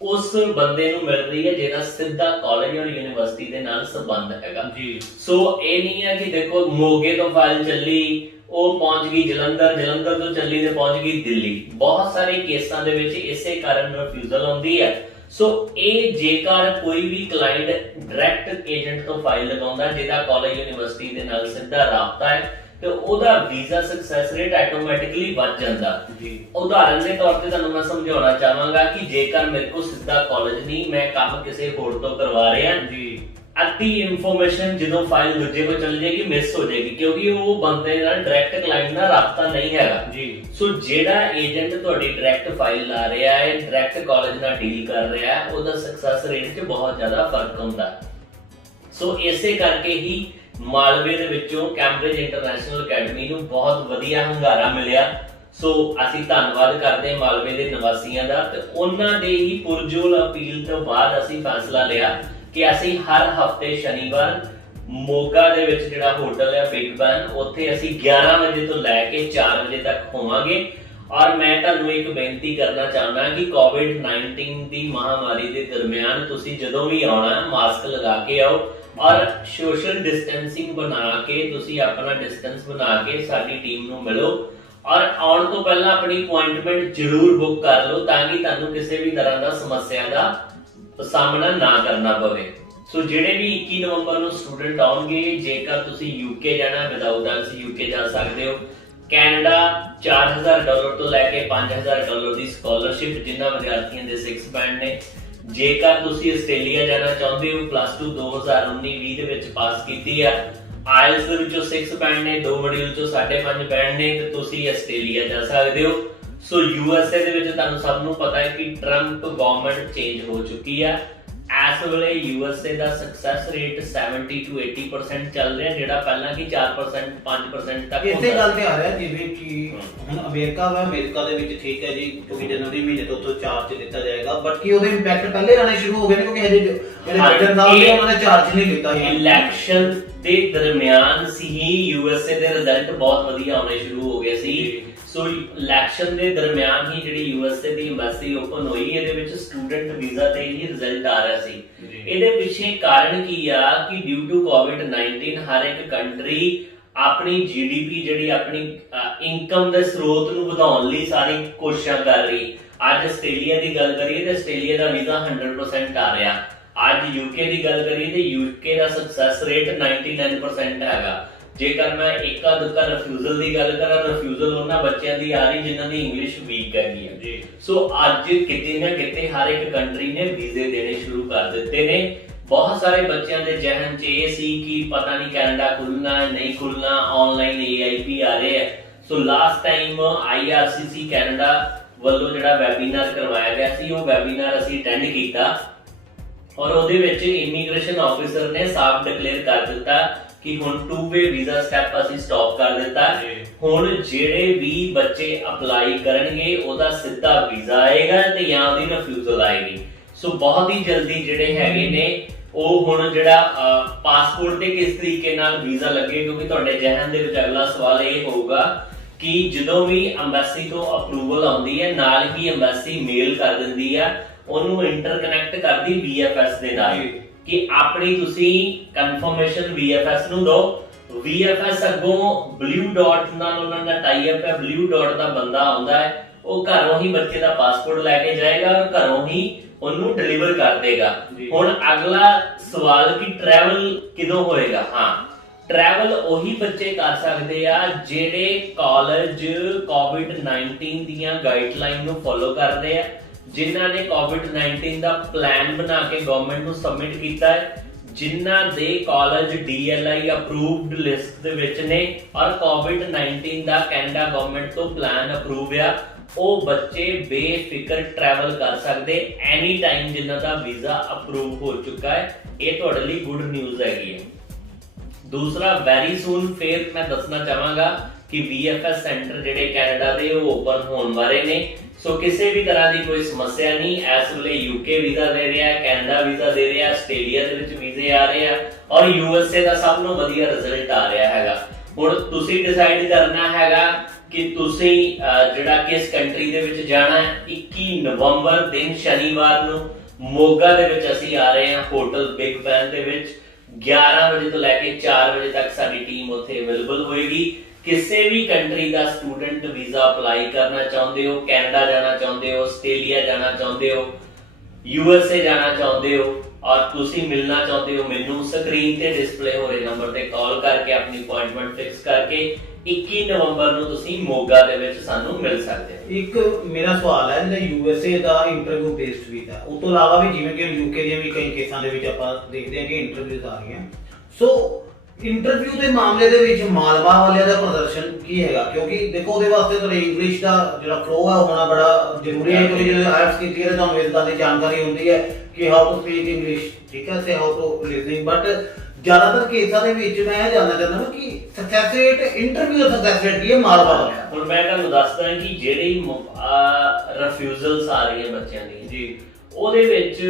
ਉਸ ਬੰਦੇ ਨੂੰ ਮਿਲ ਰਹੀ ਹੈ ਜਿਹੜਾ ਸਿੱਧਾ ਕਾਲਜ ਔਰ ਯੂਨੀਵਰਸਿਟੀ ਦੇ ਨਾਲ ਸੰਬੰਧ ਹੈਗਾ ਜੀ। ਸੋ ਇਹ ਨਹੀਂ ਹੈ ਕਿ ਦੇਖੋ ਮੋਗੇ ਤੋਂ ਫਾਈਲ ਚੱਲੀ, ਉਹ ਪਹੁੰਚ ਗਈ ਜਲੰਧਰ, ਜਲੰਧਰ ਤੋਂ ਚੱਲੀ ਤੇ ਪਹੁੰਚ ਗਈ ਦਿੱਲੀ। ਬਹੁਤ ਸਾਰੇ ਕੇਸਾਂ ਦੇ ਵਿੱਚ ਇਸੇ ਕਾਰਨ ਰਿਫਿਊਜ਼ਲ ਆਉਂਦੀ ਹੈ। ਸੋ ਇਹ ਜੇਕਰ ਕੋਈ ਵੀ ਕਲਾਇੰਟ ਡਾਇਰੈਕਟ ਏਜੰਟ ਤੋਂ ਫਾਈਲ ਲਗਾਉਂਦਾ ਜਿਹਦਾ ਕਾਲਜ ਯੂਨੀਵਰਸਿਟੀ ਦੇ ਨਾਲ ਸਿੱਧਾ ਰਾਬਤਾ ਹੈ ਤੇ ਉਹਦਾ ਵੀਜ਼ਾ ਸਕਸੈਸ ਰੇਟ ਆਟੋਮੈਟਿਕਲੀ ਵੱਧ ਜਾਂਦਾ ਜੀ। ਉਦਾਹਰਨ ਦੇ ਤੌਰ ਤੇ ਤੁਹਾਨੂੰ ਮੈਂ ਸਮਝਾਉਣਾ ਚਾਹਾਂਗਾ ਕਿ ਜੇਕਰ ਮੇਰੇ ਕੋਲ ਸਿੱਧਾ ਕਾਲਜ ਨਹੀਂ, ਮੈਂ ਕੰਮ ਕਿਸੇ ਹੋਰ ਤੋਂ ਕਰਵਾ ਰਿਹਾ ਜੀ, ਅੱਧੀ ਇਨਫੋਰਮੇਸ਼ਨ ਜਦੋਂ ਫਾਈਲ ਦੂਜੇ ਕੋਲ ਚਲ ਜਾਏਗੀ ਮਿਸ ਹੋ ਜਾਏਗੀ, ਕਿਉਂਕਿ ਉਹ ਬੰਦੇ ਨਾਲ ਡਾਇਰੈਕਟ ਕਲਾਇੰਟ ਨਾਲ ਰਾਬਤਾ ਨਹੀਂ ਹੈਗਾ ਜੀ। ਸੋ ਜਿਹੜਾ ਏਜੰਟ ਤੁਹਾਡੀ ਡਾਇਰੈਕਟ ਫਾਈਲ ਲਾ ਰਿਹਾ ਹੈ, ਡਾਇਰੈਕਟ ਕਾਲਜ ਨਾਲ ਡੀਲ ਕਰ ਰਿਹਾ ਹੈ, ਉਹਦਾ ਸਕਸੈਸ ਰੇਟ 'ਚ ਬਹੁਤ ਜ਼ਿਆਦਾ ਫਰਕ ਹੁੰਦਾ। ਸੋ ਇਸੇ ਕਰਕੇ ਹੀ ਮਾਲਵੇ ਦੇ ਵਿੱਚੋਂ ਕੈਂਬਰਿਜ ਇੰਟਰਨੈਸ਼ਨਲ ਅਕੈਡਮੀ ਨੂੰ ਬਹੁਤ ਵਧੀਆ ਹੰਗਾਰਾ ਮਿਲਿਆ। ਸੋ ਅਸੀਂ ਧੰਨਵਾਦ ਕਰਦੇ ਹਾਂ ਮਾਲਵੇ ਦੇ ਨਿਵਾਸੀਆਂ ਦਾ, ਤੇ ਉਹਨਾਂ ਦੇ ਹੀ ਪੁਰਜੋਲ ਅਪੀਲ ਤੋਂ ਬਾਅਦ ਅਸੀਂ ਫੈਸਲਾ ਲਿਆ ਕਿ ਅਸੀਂ ਹਰ ਹਫਤੇ ਸ਼ਨੀਵਾਰ ਮੋਗਾ ਦੇ ਵਿੱਚ ਜਿਹੜਾ ਹੋਟਲ ਹੈ ਬਿਗ ਬੈਨ, ਉੱਥੇ ਅਸੀਂ 11 ਵਜੇ ਤੋਂ ਲੈ ਕੇ 4 ਵਜੇ ਤੱਕ ਹੋਵਾਂਗੇ। ਔਰ ਮੈਂ ਤੁਹਾਨੂੰ ਇੱਕ ਬੇਨਤੀ ਕਰਨਾ ਚਾਹੁੰਦਾ ਕਿ ਕੋਵਿਡ-19 ਦੀ ਮਹਾਮਾਰੀ ਦੇ ਦਰਮਿਆਨ ਤੁਸੀਂ ਜਦੋਂ ਵੀ ਆਉਣਾ ਮਾਸਕ ਲਗਾ ਕੇ ਆਓ ਔਰ ਸੋਸ਼ਲ ਡਿਸਟੈਂਸਿੰਗ ਬਣਾ ਕੇ ਤੁਸੀਂ ਆਪਣਾ ਡਿਸਟੈਂਸ ਬਣਾ ਕੇ ਸਾਡੀ ਟੀਮ ਨੂੰ ਮਿਲੋ। ਔਰ ਆਉਣ ਤੋਂ ਪਹਿਲਾਂ ਆਪਣੀ ਅਪਾਇੰਟਮੈਂਟ ਜ਼ਰੂਰ ਬੁੱਕ ਕਰ ਲਓ ਤਾਂ ਕਿ ਤੁਹਾਨੂੰ ਕਿਸੇ ਵੀ ਤਰ੍ਹਾਂ ਦਾ ਸਮੱਸਿਆ ਦਾ ਸਾਹਮਣਾ ਨਾ ਕਰਨਾ ਪਵੇ। ਸੋ ਜਿਹੜੇ ਵੀ 21 ਨਵੰਬਰ ਨੂੰ ਸਟੂਡੈਂਟ ਆਉਣਗੇ, ਜੇਕਰ ਤੁਸੀਂ ਯੂਕੇ ਜਾਣਾ ਵਿਦਆਊਟ ਆਇਲਸ ਯੂਕੇ ਜਾ ਸਕਦੇ ਹੋ। ਕੈਨੇਡਾ $4000 ਤੋਂ ਲੈ ਕੇ $5000 ਦੀ ਸਕਾਲਰਸ਼ਿਪ ਜਿਨ੍ਹਾਂ ਵਿਦਿਆਰਥੀਆਂ ਦੇ 6 ਬੈਂਡ ਨੇ। ਜੇਕਰ ਤੁਸੀਂ ਆਸਟ੍ਰੇਲੀਆ ਜਾਣਾ ਚਾਹੁੰਦੇ ਹੋ, +2 2019-20 ਦੇ ਵਿੱਚ ਪਾਸ ਕੀਤੀ ਆ, ਆਇਲਸ ਦੇ ਵਿੱਚੋਂ 6 ਬੈਂਡ ਨੇ, 2 ਮੋਡਿਊਲ ਚੋਂ 5.5 ਬੈਂਡ ਨੇ, ਤੇ ਤੁਸੀਂ ਆਸਟ੍ਰੇਲੀਆ ਜਾ ਸਕਦੇ ਹੋ। ਸੋ USA ਦੇ ਵਿੱਚ ਤੁਹਾਨੂੰ ਸਭ ਨੂੰ ਪਤਾ ਹੈ ਕਿ ਟਰੰਪ ਗਵਰਨਮੈਂਟ ਚੇਂਜ ਹੋ ਚੁੱਕੀ ਆ। ਇਸ ਵੇਲੇ USA the success rate 70 to 80% ਚੱਲ ਰਿਹਾ, ਜਿਹੜਾ ਪਹਿਲਾਂ ਕਿ 4% 5% ਤੱਕ ਇਸੇ ਗੱਲ ਤੇ ਆ ਰਿਹਾ ਜਿਵੇਂ ਕਿ ਹੁਣ ਅਮਰੀਕਾ ਦੇ ਵਿੱਚ ਠੀਕ ਹੈ ਜੀ, ਕਿਉਂਕਿ ਜਨਵਰੀ ਮਹੀਨੇ ਤੋਂ ਉੱਥੋਂ ਚਾਰਜ ਦਿੱਤਾ ਜਾਏਗਾ, ਬਟ ਕੀ ਉਹਦੇ ਇੰਪੈਕਟ ਪਹਿਲੇ ਆਣੇ ਸ਼ੁਰੂ ਹੋ ਗਏ ਨੇ, ਕਿਉਂਕਿ ਹਜੇ ਜਿਹੜੇ ਬਾਈਡਨ ਸਾਹਿਬ ਨੇ ਉਹਨਾਂ ਨੇ ਚਾਰਜ ਨਹੀਂ ਲਿੱਤਾ ਹੈ। ਇਲੈਕਸ਼ਨ ਦੇ ਦਰਮਿਆਨ ਸੀ USA ਦੇ ਰਿਜ਼ਲਟ ਬਹੁਤ ਵਧੀਆ ਆਉਣੇ ਸ਼ੁਰੂ ਹੋ ਗਏ ਸੀ। ਸੋ ਇਲੈਕਸ਼ਨ ਦੇ ਦਰਮਿਆਨ ਹੀ ਜਿਹੜੀ USA ਦੀ ਐਮਬੈਸੀ ਓਪਨ ਹੋਈ, ਇਹਦੇ ਵਿੱਚ ਸਟੂਡੈਂਟ ਵੀਜ਼ਾ ਤੇ ਹੀ ਰਿਜ਼ਲਟ ਆ ਰਿਹਾ ਸੀ। ਇਹਦੇ ਪਿੱਛੇ ਕਾਰਨ ਕੀ ਆ ਕਿ ਡਿਊ ਟੂ ਕੋਵਿਡ-19 ਹਰ ਇੱਕ ਕੰਟਰੀ ਆਪਣੀ GDP ਜਿਹੜੀ ਆਪਣੀ ਇਨਕਮ ਦੇ ਸਰੋਤ ਨੂੰ ਵਧਾਉਣ ਲਈ ਸਾਰੀ ਕੋਸ਼ਿਸ਼ਾਂ ਕਰ ਰਹੀ। ਅੱਜ ਆਸਟ੍ਰੇਲੀਆ ਦੀ ਗੱਲ ਕਰੀਏ ਤੇ ਆਸਟ੍ਰੇਲੀਆ ਦਾ ਵੀਜ਼ਾ 100% ਆ ਰਿਹਾ। ਅੱਜ UK ਦੀ ਗੱਲ ਕਰੀਏ ਤੇ UK ਦਾ ਸਕਸੈਸ ਰੇਟ 99% ਹੈਗਾ। ਜੇਕਰ ਮੈਂ ਇੱਕਾ ਦੁੱਕਾ ਰਿਫਿਊਜ਼ਲ ਦੀ ਗੱਲ ਕਰਾਂ, ਰਿਫਿਊਜ਼ਲ ਉਹਨਾਂ ਬੱਚਿਆਂ ਦੀ ਆ ਰਹੀ ਜਿਨ੍ਹਾਂ ਦੀ ਇੰਗਲਿਸ਼ ਵੀਕ ਹੈਗੀ ਹੈ। ਸੋ ਅੱਜ ਕਿਤੇ ਨਾ ਕਿਤੇ ਹਰ ਇੱਕ ਕੰਟਰੀ ਨੇ ਵੀਜ਼ੇ ਦੇਣੇ ਸ਼ੁਰੂ ਕਰ ਦਿੱਤੇ ਨੇ। ਬਹੁਤ ਸਾਰੇ ਬੱਚਿਆਂ ਦੇ ਜ਼ਿਹਨ 'ਚ ਇਹ ਸੀ ਕਿ ਪਤਾ ਨਹੀਂ ਕੈਨੇਡਾ ਖੁੱਲਣਾ ਨਹੀਂ ਖੁੱਲਣਾ, ਆਨਲਾਈਨ AIP ਆ ਰਹੇ ਹੈ। So last time IRCC Canada ਵੱਲੋਂ ਜਿਹੜਾ ਵੈਬੀਨਾਰ ਕਰਵਾਇਆ ਗਿਆ ਸੀ, ਉਹ ਵੈਬੀਨਾਰ ਅਸੀਂ ਅਟੈਂਡ ਕੀਤਾ ਔਰ ਉਹਦੇ ਵਿੱਚ ਇਮੀਗ੍ਰੇਸ਼ਨ ਆਫਿਸਰ ਨੇ ਸਾਫ਼ ਡਿਕਲੇਅਰ ਕਰ ਦਿੱਤਾ ਕਿ ਹੁਣ 2-ਵੇ ਵੀਜ਼ਾ ਸਟੈਪ ਅਸੀਂ ਸਟਾਪ ਕਰ ਦਿੱਤਾ। ਹੁਣ ਜਿਹੜੇ ਵੀ ਬੱਚੇ ਅਪਲਾਈ ਕਰਨਗੇ ਉਹਦਾ ਸਿੱਧਾ ਵੀਜ਼ਾ ਆਏਗਾ ਤੇ ਜਾਂ ਉਹਦੀ ਰਿਫਿਊਜ਼ਲ ਆਏਗੀ। ਸੋ ਬਹੁਤ ਹੀ ਜਲਦੀ ਜਿਹੜੇ ਹੈਗੇ ਨੇ ਉਹ ਹੁਣ ਜਿਹੜਾ ਪਾਸਪੋਰਟ ਤੇ ਕਿਸ ਤਰੀਕੇ ਨਾਲ ਵੀਜ਼ਾ ਲੱਗੇ, ਕਿਉਂਕਿ ਤੁਹਾਡੇ ਜ਼ਿਹਨ ਦੇ ਵਿੱਚ ਅਗਲਾ ਸਵਾਲ ਇਹ ਹੋਊਗਾ ਕਿ ਜਦੋਂ ਵੀ ਐਮਬੈਸੀ ਤੋਂ ਅਪਰੂਵਲ ਆਉਂਦੀ ਹੈ ਨਾਲ ਹੀ ਐਮਬੈਸੀ ਮੇਲ ਕਰ ਦਿੰਦੀ ਆ, ਉਹਨੂੰ ਇੰਟਰਕਨੈਕਟ ਕਰਦੀ VFS ਦੇ ਨਾਲ ਕਿ ਆਪਣੀ ਤੁਸੀਂ ਕਨਫਰਮੇਸ਼ਨ VFS ਨੂੰ ਦਿਓ। VFS ਅੱਗੋਂ ਬਲੂ ਡਾਟ ਨਾਲ ਉਹਨਾਂ ਦਾ ਟਾਈ ਅਪ ਹੈ। ਬਲੂ ਡਾਟ ਦਾ ਬੰਦਾ ਆਉਂਦਾ ਹੈ, ਉਹ ਘਰੋਂ ਹੀ ਬੱਚੇ ਦਾ ਪਾਸਪੋਰਟ ਲੈ ਕੇ ਜਾਏਗਾ ਔਰ ਘਰੋਂ ਹੀ ਉਹਨੂੰ ਡਿਲੀਵਰ ਕਰ ਦੇਗਾ। ਹੁਣ ਅਗਲਾ ਸਵਾਲ ਕਿ ਟਰੈਵਲ ਕਿਦੋਂ ਹੋਏਗਾ? ਹਾਂ, ਟਰੈਵਲ ਉਹੀ ਬੱਚੇ ਕਰ ਸਕਦੇ ਆ ਜਿਹੜੇ ਕਾਲਜ ਕੋਵਿਡ-19 ਦੀਆਂ ਗਾਈਡਲਾਈਨ ਨੂੰ ਫੋਲੋ ਕਰਦੇ ਆ, ਜਿਨ੍ਹਾਂ ਨੇ ਕੋਵਿਡ-19 ਦਾ ਪਲਾਨ ਬਣਾ ਕੇ ਗਵਰਨਮੈਂਟ ਨੂੰ ਸਬਮਿਟ ਕੀਤਾ ਹੈ, ਜਿਨ੍ਹਾਂ ਦੇ ਕਾਲਜ DLI ਅਪਰੂਵਡ ਲਿਸਟ ਦੇ ਵਿੱਚ ਨੇ ਔਰ ਕੋਵਿਡ-19 ਦਾ ਕੈਨੇਡਾ ਗਵਰਨਮੈਂਟ ਤੋਂ ਪਲਾਨ ਅਪਰੂਵ ਆ, ਉਹ ਬੱਚੇ ਬੇਫਿਕਰ ਟਰੈਵਲ ਕਰ ਸਕਦੇ ਐਨੀ ਟਾਈਮ ਜਿਨ੍ਹਾਂ ਦਾ ਵੀਜ਼ਾ ਅਪਰੂਵ ਹੋ ਚੁੱਕਾ ਹੈ। ਇਹ ਤੁਹਾਡੇ ਲਈ ਗੁੱਡ ਨਿਊਜ਼ ਹੈਗੀ ਹੈ। ਦੂਸਰਾ, ਵੈਰੀ ਸੂਨ ਫੇਰ ਮੈਂ ਦੱਸਣਾ ਚਾਹਾਂਗਾ ਕਿ VFS ਸੈਂਟਰ ਜਿਹੜੇ ਕੈਨੇਡਾ ਦੇ ਉਹ ਓਪਨ ਹੋਣ ਵਾਲੇ ਨੇ। ਸੋ ਕਿਸੇ ਵੀ ਤਰ੍ਹਾਂ ਦੀ ਕੋਈ ਸਮੱਸਿਆ ਨਹੀਂ। ਇਸ ਵੇਲੇ UK ਵੀਜ਼ਾ ਦੇ ਰਿਹਾ, ਕੈਨੇਡਾ ਵੀਜ਼ਾ ਦੇ ਰਿਹਾ, ਆਸਟ੍ਰੇਲੀਆ ਦੇ ਵਿੱਚ ਵੀਜ਼ੇ ਆ ਰਹੇ ਆ ਔਰ USA ਦਾ ਸਭ ਤੋਂ ਵਧੀਆ ਰਿਜ਼ਲਟ ਆ ਰਿਹਾ ਹੈਗਾ। ਹੁਣ ਤੁਸੀਂ ਡਿਸਾਈਡ ਕਰਨਾ ਹੈਗਾ ਕਿ ਤੁਸੀਂ ਜਿਹੜਾ ਕਿਸ ਕੰਟਰੀ ਦੇ ਵਿੱਚ ਜਾਣਾ ਹੈ। 21 ਨਵੰਬਰ ਦਿਨ ਸ਼ਨੀਵਾਰ ਨੂੰ ਮੋਗਾ ਦੇ ਵਿੱਚ ਅਸੀਂ ਆ ਰਹੇ ਹਾਂ ਹੋਟਲ ਬਿਗ ਬੈਨ ਦੇ ਵਿੱਚ। 11 ਵਜੇ ਤੋਂ ਲੈ ਕੇ 4 ਵਜੇ ਤੱਕ ਸਾਡੀ ਟੀਮ ਉੱਥੇ ਅਵੇਲੇਬਲ ਹੋਏਗੀ। ਕਿਸੇ ਵੀ ਕੰਟਰੀ ਦਾ ਸਟੂਡੈਂਟ ਵੀਜ਼ਾ ਅਪਲਾਈ ਕਰਨਾ ਚਾਹੁੰਦੇ ਹੋ, ਕੈਨੇਡਾ ਜਾਣਾ ਚਾਹੁੰਦੇ ਹੋ, ਆਸਟ੍ਰੇਲੀਆ ਜਾਣਾ ਚਾਹੁੰਦੇ ਹੋ, USA ਜਾਣਾ ਚਾਹੁੰਦੇ ਹੋ ਔਰ ਤੁਸੀਂ ਮਿਲਣਾ ਚਾਹੁੰਦੇ ਹੋ ਮੈਨੂੰ, ਸਕਰੀਨ ਤੇ ਡਿਸਪਲੇ ਹੋ ਰਹੇ ਨੰਬਰ ਤੇ ਕਾਲ ਕਰਕੇ ਆਪਣੀ ਅਪਾਇੰਟਮੈਂਟ ਫਿਕਸ ਕਰਕੇ 21 ਨਵੰਬਰ ਨੂੰ ਤੁਸੀਂ ਮੋਗਾ ਦੇ ਵਿੱਚ ਸਾਨੂੰ ਮਿਲ ਸਕਦੇ ਹੋ। ਇੱਕ ਮੇਰਾ ਸਵਾਲ ਹੈ, ਜਿਹੜਾ USA ਦਾ ਇੰਟਰਵਿਊ ਬੇਸਡ ਵੀਜ਼ਾ, ਉਸ ਤੋਂ ਇਲਾਵਾ ਵੀ ਜਿਵੇਂ ਕਿ UK ਦੀਆਂ ਵੀ ਕਈ ਕੇਸਾਂ ਦੇ ਵਿੱਚ ਆਪਾਂ ਦੇਖਦੇ ਹਾਂ ਕਿ ਇੰਟਰਵਿਊਜ਼ ਆ ਰਹੀਆਂ, ਸੋ ਇੰਟਰਵਿਊ ਦੇ ਮਾਮਲੇ ਦੇ ਵਿੱਚ ਮਾਲਵਾ ਵਾਲਿਆਂ ਦਾ ਪ੍ਰਦਰਸ਼ਨ ਕੀ ਹੈਗਾ? ਕਿਉਂਕਿ ਦੇਖੋ ਉਹਦੇ ਵਾਸਤੇ ਤੁਹਾਡੀ ਇੰਗਲਿਸ਼ ਦਾ ਜਿਹੜਾ ਫਲੋ ਹੈ ਹੋਣਾ ਬੜਾ ਜ਼ਰੂਰੀ ਹੈ, ਕਿਉਂਕਿ ਜਦੋਂ ਆਇਲਟਸ ਕੀਤੀ ਹੈ ਤਾਂ ਤੁਹਾਨੂੰ ਇਸ ਗੱਲ ਦੀ ਜਾਣਕਾਰੀ ਹੁੰਦੀ ਹੈ ਕਿ ਹਾਊ ਟੂ ਸਪੀਕ ਇੰਗਲਿਸ਼, ਠੀਕ ਹੈ, ਤੇ ਹਾਊ ਟੂ ਲਿਸਨਿੰਗ। ਬਟ ਜ਼ਿਆਦਾਤਰ ਕੇਸਾਂ ਦੇ ਵਿੱਚ ਮੈਂ ਇਹ ਜਾਣਨਾ ਚਾਹੁੰਦਾ ਹਾਂ ਕਿ ਸਕਸੈਸ ਰੇਟ, ਇੰਟਰਵਿਊ ਦਾ ਸਕਸੈਸ ਰੇਟ ਕੀ ਹੈ ਮਾਲਵਾ ਵਾਲਿਆਂ? ਹੁਣ ਮੈਂ ਤੁਹਾਨੂੰ ਦੱਸਦਾ ਕਿ ਜਿਹੜੀ ਰਿਫਿਊਜ਼ਲਸ ਆ ਰਹੀਆਂ ਬੱਚਿਆਂ ਦੀ ਜੀ, ਉਹਦੇ ਵਿੱਚ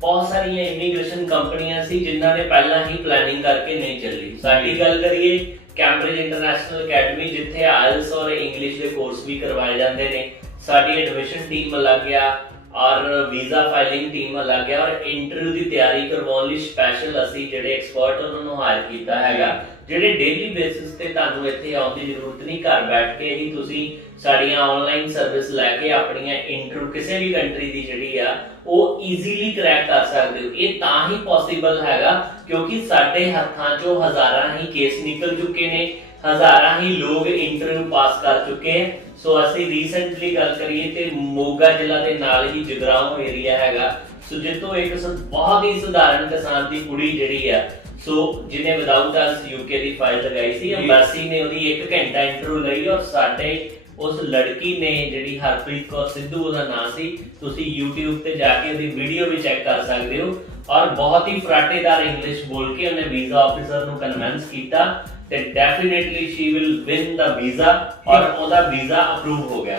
ਬਹੁਤ ਸਾਰੀਆਂ ਇਮੀਗ੍ਰੇਸ਼ਨ ਕੰਪਨੀਆਂ ਸੀ ਜਿਨ੍ਹਾਂ ਨੇ ਪਹਿਲਾਂ ਹੀ ਪਲੈਨਿੰਗ ਕਰਕੇ ਨਹੀਂ ਚੱਲੀ। ਸਾਡੀ ਗੱਲ ਕਰੀਏ ਕੈਂਬਰਿਜ ਇੰਟਰਨੈਸ਼ਨਲ ਅਕੈਡਮੀ, ਜਿੱਥੇ ਆਇਲਸ ਔਰ ਇੰਗਲਿਸ਼ ਦੇ ਕੋਰਸ ਵੀ ਕਰਵਾਏ ਜਾਂਦੇ ਨੇ, ਸਾਡੀ ਐਡਮਿਸ਼ਨ ਟੀਮ ਅਲੱਗ ਆ ਔਰ ਵੀਜ਼ਾ ਫਾਈਲਿੰਗ ਟੀਮ ਅਲੱਗ ਆ ਔਰ ਇੰਟਰਵਿਊ ਦੀ ਤਿਆਰੀ ਕਰਵਾਉਣ ਲਈ ਸਪੈਸ਼ਲ ਅਸੀਂ ਜਿਹੜੇ ਐਕਸਪਰਟ ਉਹਨਾਂ ਨੂੰ ਹਾਇਰ ਕੀਤਾ ਹੈਗਾ, ਜਿਹੜੇ ਡੇਲੀ ਬੇਸਿਸ ਤੇ ਤੁਹਾਨੂੰ ਇੱਥੇ ਆਉਣ ਦੀ ਜ਼ਰੂਰਤ ਨਹੀਂ, ਘਰ ਬੈਠ ਕੇ ਹੀ ਤੁਸੀਂ ਸਾਡੀਆਂ ਆਨਲਾਈਨ ਸਰਵਿਸ ਲੈ ਕੇ ਆਪਣੀਆਂ ਇੰਟਰਵਿਊ ਕਿਸੇ ਵੀ ਕੰਟਰੀ ਦੀ ਜਿਹੜੀ ਆ ਉਹ ਈਜ਼ੀਲੀ ਕਰੈਕ ਕਰ ਸਕਦੇ ਹੋ। ਇਹ ਤਾਂ ਹੀ ਪੋਸੀਬਲ ਹੈਗਾ ਕਿਉਂਕਿ ਸਾਡੇ ਹੱਥਾਂ ਚੋਂ ਹਜ਼ਾਰਾਂ ਹੀ ਕੇਸ ਨਿਕਲ ਚੁੱਕੇ ਨੇ, ਹਜ਼ਾਰਾਂ ਹੀ ਲੋਕ ਇੰਟਰਵਿਊ ਪਾਸ ਕਰ ਚੁੱਕੇ ਹੈ। ਸੋ ਅਸੀਂ ਰੀਸੈਂਟਲੀ ਗੱਲ ਕਰੀਏ ਤੇ ਮੋਗਾ ਜ਼ਿਲ੍ਹਾ ਦੇ ਨਾਲ ਹੀ ਜਗਰਾਉਂ ਏਰੀਆ ਹੈਗਾ, ਸੋ ਜਿੱਥੋਂ ਇੱਕ ਬਹੁਤ ਹੀ ਸਧਾਰਨ ਕਿਸਾਨ ਦੀ ਕੁੜੀ ਜਿਹੜੀ ਆ, ਸੋ ਜਿਹਨੇ ਵਿਦਆਊਟ ਅਸ UK ਦੀ ਫਾਈਲ ਲਗਾਈ ਸੀ, ਐਮਬੈਸੀ ਨੇ ਉਹਦੀ 1 ਘੰਟਾ ਇੰਟਰਵਿਊ ਲਈ ਔਰ ਸਾਡੇ ਉਸ ਲੜਕੀ ਨੇ ਜਿਹੜੀ ਹਰਪ੍ਰੀਤ ਕੌਰ ਸਿੱਧੂ ਉਹਦਾ ਨਾਮ ਸੀ, ਤੁਸੀਂ YouTube ਤੇ ਜਾ ਕੇ ਉਹਦੀ ਵੀਡੀਓ ਵੀ ਚੈੱਕ ਕਰ ਸਕਦੇ ਹੋ ਔਰ ਬਹੁਤ ਹੀ ਫਰਾਟੇਦਾਰ ਇੰਗਲਿਸ਼ ਬੋਲ ਕੇ ਉਹਨੇ ਵੀਜ਼ਾ ਆਫੀਸਰ ਨੂੰ ਕਨਵਿੰਸ ਕੀਤਾ ਤੇ definitely she will win the visa ਔਰ ਉਹਦਾ ਵੀਜ਼ਾ ਅਪਰੂਵ ਹੋ ਗਿਆ।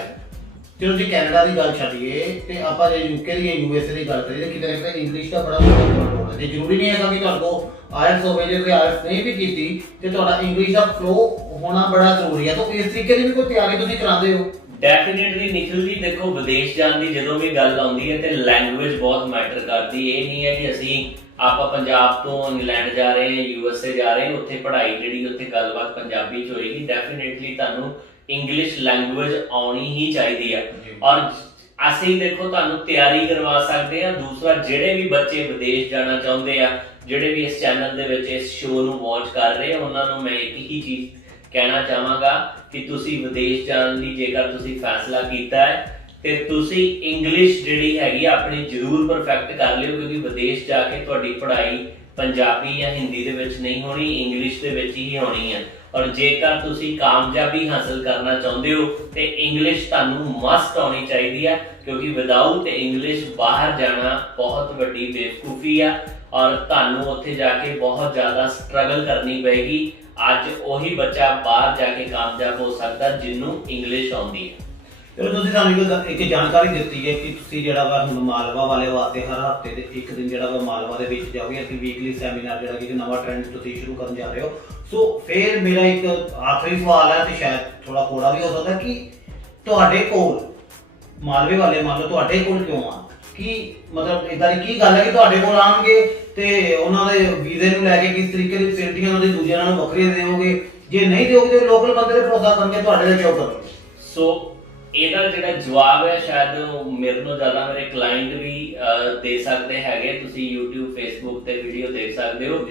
ਚਲੋ ਜੀ ਕੈਨੇਡਾ ਦੀ ਗੱਲ ਛੱਡੀਏ ਤੇ ਆਪਾਂ ਜੇ UK ਦੀ ਜਾਂ USA ਦੀ ਗੱਲ ਕਰੀਏ, ਕਿਤੇ ਨਾ ਕਿਤੇ ਇੰਗਲਿਸ਼ ਦਾ ਬੜਾ ਰੋਲ ਹੈ। ਤੇ ਜ਼ਰੂਰੀ ਨਹੀਂ ਹੈਗਾ ਕਿ ਤੁਹਾਡੇ ਕੋਲ ਆਇਲਟਸ ਹੋਵੇ, ਜੇ ਤੁਸੀਂ ਆਇਲਟਸ ਨਹੀਂ ਵੀ ਕੀਤੀ ਤੇ ਤੁਹਾਡਾ ਇੰਗਲਿਸ਼ ਦਾ ਫਲੋ ਹੋਣਾ ਬੜਾ ਜ਼ਰੂਰੀ ਹੈ। ਤਾਂ ਇਸ ਤਰੀਕੇ ਦੀ ਵੀ ਕੋਈ ਤਿਆਰੀ ਤੁਸੀਂ ਕਰਾਉਂਦੇ ਹੋ? ਡੈਫੀਨਿਟਲੀ ਨਿਖਿਲ ਜੀ, ਦੇਖੋ ਵਿਦੇਸ਼ ਜਾਣ ਦੀ ਜਦੋਂ ਵੀ ਗੱਲ ਆਉਂਦੀ ਹੈ ਤੇ ਲੈਂਗੁਏਜ ਬਹੁਤ ਮੈਟਰ ਕਰਦੀ। ਇਹ ਨਹੀਂ ਹੈ ਕਿ ਅਸੀਂ ਆਪਾਂ ਪੰਜਾਬ ਤੋਂ ਇੰਗਲੈਂਡ ਜਾ ਰਹੇ ਹਾਂ, USA ਜਾ ਰਹੇ ਹਾਂ, ਉੱਥੇ ਪੜ੍ਹਾਈ ਜਿਹੜੀ ਉੱਥੇ ਗੱਲਬਾਤ ਪੰਜਾਬੀ ਚ ਹੋਏਗੀ। ਡੈਫੀਨਿਟਲੀ ਤੁਹਾਨੂੰ ਇੰਗਲਿਸ਼ ਲੈਂਗੁਏਜ ਆਉਣੀ ਹੀ ਚਾਹੀਦੀ ਹੈ ਔਰ ਅਸੀਂ ਦੇਖੋ ਤੁਹਾਨੂੰ ਤਿਆਰੀ ਕਰਵਾ ਸਕਦੇ ਹਾਂ। ਦੂਸਰਾ, ਜਿਹੜੇ ਵੀ ਬੱਚੇ ਵਿਦੇਸ਼ ਜਾਣਾ ਚਾਹੁੰਦੇ ਆ, ਜਿਹੜੇ ਵੀ ਇਸ ਚੈਨਲ ਦੇ ਵਿੱਚ ਇਸ ਸ਼ੋਅ ਨੂੰ ਵਾਚ ਕਰ ਰਹੇ ਆ, ਉਹਨਾਂ ਨੂੰ ਮੈਂ ਇੱਕ ਹੀ ਚੀਜ਼ ਕਹਿਣਾ ਚਾਹਾਂਗਾ ਕਿ ਤੁਸੀਂ ਵਿਦੇਸ਼ ਜਾਣ ਲਈ ਜੇਕਰ ਤੁਸੀਂ ਫੈਸਲਾ ਕੀਤਾ ਹੈ ਤੇ ਤੁਸੀਂ ਇੰਗਲਿਸ਼ ਜਿਹੜੀ ਹੈਗੀ ਆਪਣੀ ਜ਼ਰੂਰ ਪਰਫੈਕਟ ਕਰ ਲਿਓ, ਕਿਉਂਕਿ ਵਿਦੇਸ਼ ਜਾ ਕੇ ਤੁਹਾਡੀ ਪੜ੍ਹਾਈ ਪੰਜਾਬੀ ਜਾਂ ਹਿੰਦੀ ਦੇ ਵਿੱਚ ਨਹੀਂ ਹੋਣੀ, ਇੰਗਲਿਸ਼ ਦੇ ਵਿੱਚ ਹੀ ਹੋਣੀ ਹੈ। ਔਰ ਜੇਕਰ ਤੁਸੀਂ ਕਾਮਯਾਬੀ ਹਾਸਲ ਕਰਨਾ ਚਾਹੁੰਦੇ ਹੋ ਤੇ ਇੰਗਲਿਸ਼ ਤੁਹਾਨੂੰ ਮਸਟ ਆਉਣੀ ਚਾਹੀਦੀ ਹੈ, ਕਿਉਂਕਿ ਵਿਦਆਊਟ ਇੰਗਲਿਸ਼ ਬਾਹਰ ਜਾਣਾ ਬਹੁਤ ਵੱਡੀ ਬੇਵਕੂਫੀ ਆ ਔਰ ਤੁਹਾਨੂੰ ਉੱਥੇ ਜਾ ਕੇ ਬਹੁਤ ਜ਼ਿਆਦਾ ਸਟਰਗਲ ਕਰਨੀ ਪਏਗੀ। ਅੱਜ ਉਹੀ ਬੱਚਾ ਬਾਹਰ ਜਾ ਕੇ ਕਾਮਯਾਬ ਹੋ ਸਕਦਾ ਜਿਹਨੂੰ ਇੰਗਲਿਸ਼ ਆਉਂਦੀ ਹੈ। ਚਲੋ ਤੁਸੀਂ ਸਾਨੂੰ ਇੱਕ ਜਾਣਕਾਰੀ ਦਿੱਤੀ ਹੈ ਕਿ ਤੁਸੀਂ ਜਿਹੜਾ ਵਾ ਹੁਣ ਮਾਲਵਾ ਵਾਲੇ ਵਾਸਤੇ ਹਰ ਹਫਤੇ ਦੇ ਇੱਕ ਦਿਨ ਜਿਹੜਾ ਵਾ ਮਾਲਵਾ ਦੇ ਵਿੱਚ ਜਾਓਗੇ, ਅਸੀਂ ਵੀਕਲੀ ਸੈਮੀਨਾਰ ਜਿਹੜਾ ਕਿ ਨਵਾਂ ਟ੍ਰੈਂਡ ਤੁਸੀਂ ਸ਼ੁਰੂ ਕਰਨ ਜਾ ਰਹੇ ਹੋ। ਸੋ ਫਿਰ ਮੇਰਾ ਇੱਕ ਆਖਰੀ ਸਵਾਲ ਹੈ ਤੇ ਸ਼ਾਇਦ ਥੋੜਾ ਕੋੜਾ ਵੀ ਹੋ ਸਕਦਾ ਕਿ ਤੁਹਾਡੇ ਕੋਲ ਮਾਲਵੇ ਵਾਲੇ ਮੰਨ ਲਓ ਤੁਹਾਡੇ ਕੋਲ ਕਿਉਂ ਆਉਣ? ਕੀ ਮਤਲਬ ਇਦਾਂ ਦੀ ਕੀ ਗੱਲ ਹੈ ਕਿ ਤੁਹਾਡੇ ਕੋਲ ਆਉਣਗੇ ਤੇ ਉਹਨਾਂ ਦੇ ਵੀਜ਼ੇ ਨੂੰ ਲੈ ਕੇ ਕਿਸ ਤਰੀਕੇ ਦੀ ਫੈਸਿਲਿਟੀਆਂ ਉਹਨਾਂ ਦੇ ਦੂਜਿਆਂ ਨਾਲੋਂ ਵੱਖਰੀਆਂ ਦੇਵੋਗੇ? ਜੇ ਨਹੀਂ ਦਿਓਗੇ ਤੇ ਲੋਕਲ ਬੰਦੇ ਦੇ ਭਰੋਸਾ ਕਰਨਗੇ ਤੁਹਾਡੇ ਤੇ ਕਿਉਂ ਕਰਨਗੇ? ਸੋ ਇਹਦਾ ਜਿਹੜਾ ਜਵਾਬ ਹੈ ਸ਼ਾਇਦ ਮੇਰੇ ਤੋਂ ਜ਼ਿਆਦਾ ਮੇਰੇ ਕਲਾਇੰਟ ਵੀ ਦੇ ਸਕਦੇ ਹੈਗੇ। ਤੁਸੀਂ YouTube Facebook ਤੇ ਵੀਡੀਓ ਦੇਖ ਸਕਦੇ ਹੋ।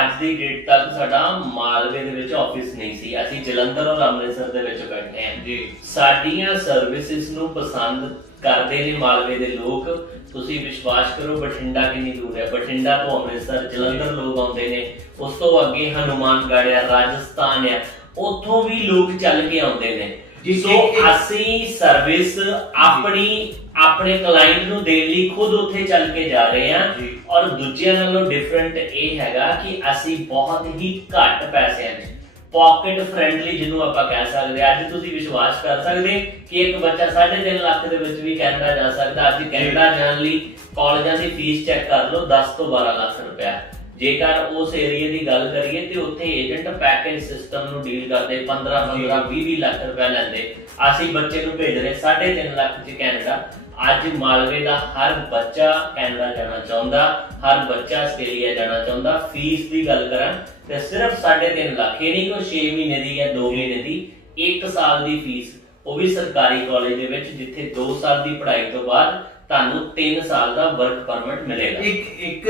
ਅੱਜ ਦੀ ਡੇਟ ਤੱਕ ਸਾਡਾ ਮਾਲਵੇ ਦੇ ਵਿੱਚ ਆਫਿਸ ਨਹੀਂ ਸੀ, ਅਸੀਂ ਜਲੰਧਰ ਔਰ ਅੰਮ੍ਰਿਤਸਰ ਦੇ ਵਿੱਚ ਬੈਠੇ ਹਾਂ ਜੀ। ਸਾਡੀਆਂ ਸਰਵਿਸਿਜ਼ ਨੂੰ ਪਸੰਦ ਕਰਦੇ ਨੇ ਮਾਲਵੇ ਦੇ ਲੋਕ। ਤੁਸੀਂ ਵਿਸ਼ਵਾਸ ਕਰੋ, ਬਠਿੰਡਾ ਕਿੰਨੀ ਦੂਰ ਹੈ, ਬਠਿੰਡਾ ਤੋਂ ਅੰਮ੍ਰਿਤਸਰ ਜਲੰਧਰ ਲੋਕ ਆਉਂਦੇ ਨੇ, ਉਸ ਤੋਂ ਅੱਗੇ ਹਨੂਮਾਨਗੜ੍ਹ ਆ, ਰਾਜਸਥਾਨ ਆ, ਉੱਥੋਂ ਵੀ ਲੋਕ ਚੱਲ ਕੇ ਆਉਂਦੇ ਨੇ। ਸੋ ਅਸੀਂ ਸਰਵਿਸ ਆਪਣੇ ਕਲਾਇੰਟ ਨੂੰ ਦੇਣ ਲਈ ਖੁਦ ਉੱਥੇ ਚੱਲ ਕੇ ਜਾ ਰਹੇ ਹਾਂ ਔਰ ਦੂਜਿਆਂ ਨਾਲੋਂ ਡਿਫਰੈਂਟ ਇਹ ਹੈਗਾ ਕਿ ਅਸੀਂ ਬਹੁਤ ਹੀ ਘੱਟ ਪੈਸਿਆਂ 'ਚ ਪਾਕਟ ਫ੍ਰੈਂਡਲੀ ਜਿਹਨੂੰ ਆਪਾਂ ਕਹਿ ਸਕਦੇ ਹਾਂ। ਅੱਜ ਤੁਸੀਂ ਵਿਸ਼ਵਾਸ ਕਰ ਸਕਦੇ ਕਿ ਇੱਕ ਬੱਚਾ 3.5 ਲੱਖ ਦੇ ਵਿੱਚ ਵੀ ਕੈਨੇਡਾ ਜਾ ਸਕਦਾ। ਅੱਜ ਕੈਨੇਡਾ ਜਾਣ ਲਈ ਕਾਲਜਾਂ ਦੀ ਫੀਸ ਚੈੱਕ ਕਰ ਲਓ, 10 ਤੋਂ 12 ਲੱਖ ਰੁਪਇਆ। ਜੇਕਰ ਉਸ ਏਰੀਆ ਦੀ ਗੱਲ ਕਰੀਏ ਤੇ ਉੱਥੇ ਏਜੰਟ ਪੈਕੇਜ ਸਿਸਟਮ ਨੂੰ ਡੀਲ ਕਰਦੇ 15 20 ਲੱਖ ਰੁਪਏ ਲੈਂਦੇ। ਅਸੀਂ ਬੱਚੇ ਨੂੰ ਭੇਜ ਰਹੇ 3.5 ਲੱਖ ਚ ਕੈਨੇਡਾ। ਅੱਜ ਮਾਲਵੇ ਦਾ ਹਰ ਬੱਚਾ ਕੈਨੇਡਾ ਜਾਣਾ ਚਾਹੁੰਦਾ, ਹਰ ਬੱਚਾ ਆਸਟ੍ਰੇਲੀਆ ਜਾਣਾ ਚਾਹੁੰਦਾ। ਫੀਸ ਦੀ ਗੱਲ ਕਰਾਂ ਤੇ ਸਿਰਫ 3.5 ਲੱਖ, ਇਹ ਨਹੀਂ ਕੋਈ 6 ਮਹੀਨੇ ਦੀ ਜਾਂ 2 ਮਹੀਨੇ ਦੀ, 1 ਸਾਲ ਦੀ ਫੀਸ, ਉਹ ਵੀ ਸਰਕਾਰੀ ਕਾਲਜ ਦੇ ਵਿੱਚ, ਜਿੱਥੇ 2 ਸਾਲ ਦੀ ਪੜ੍ਹਾਈ ਤੋਂ ਬਾਅਦ ਤੁਹਾਨੂੰ 3 ਸਾਲ ਦਾ ਵਰਕ ਪਰਮਿਟ ਮਿਲੇਗਾ। ਇੱਕ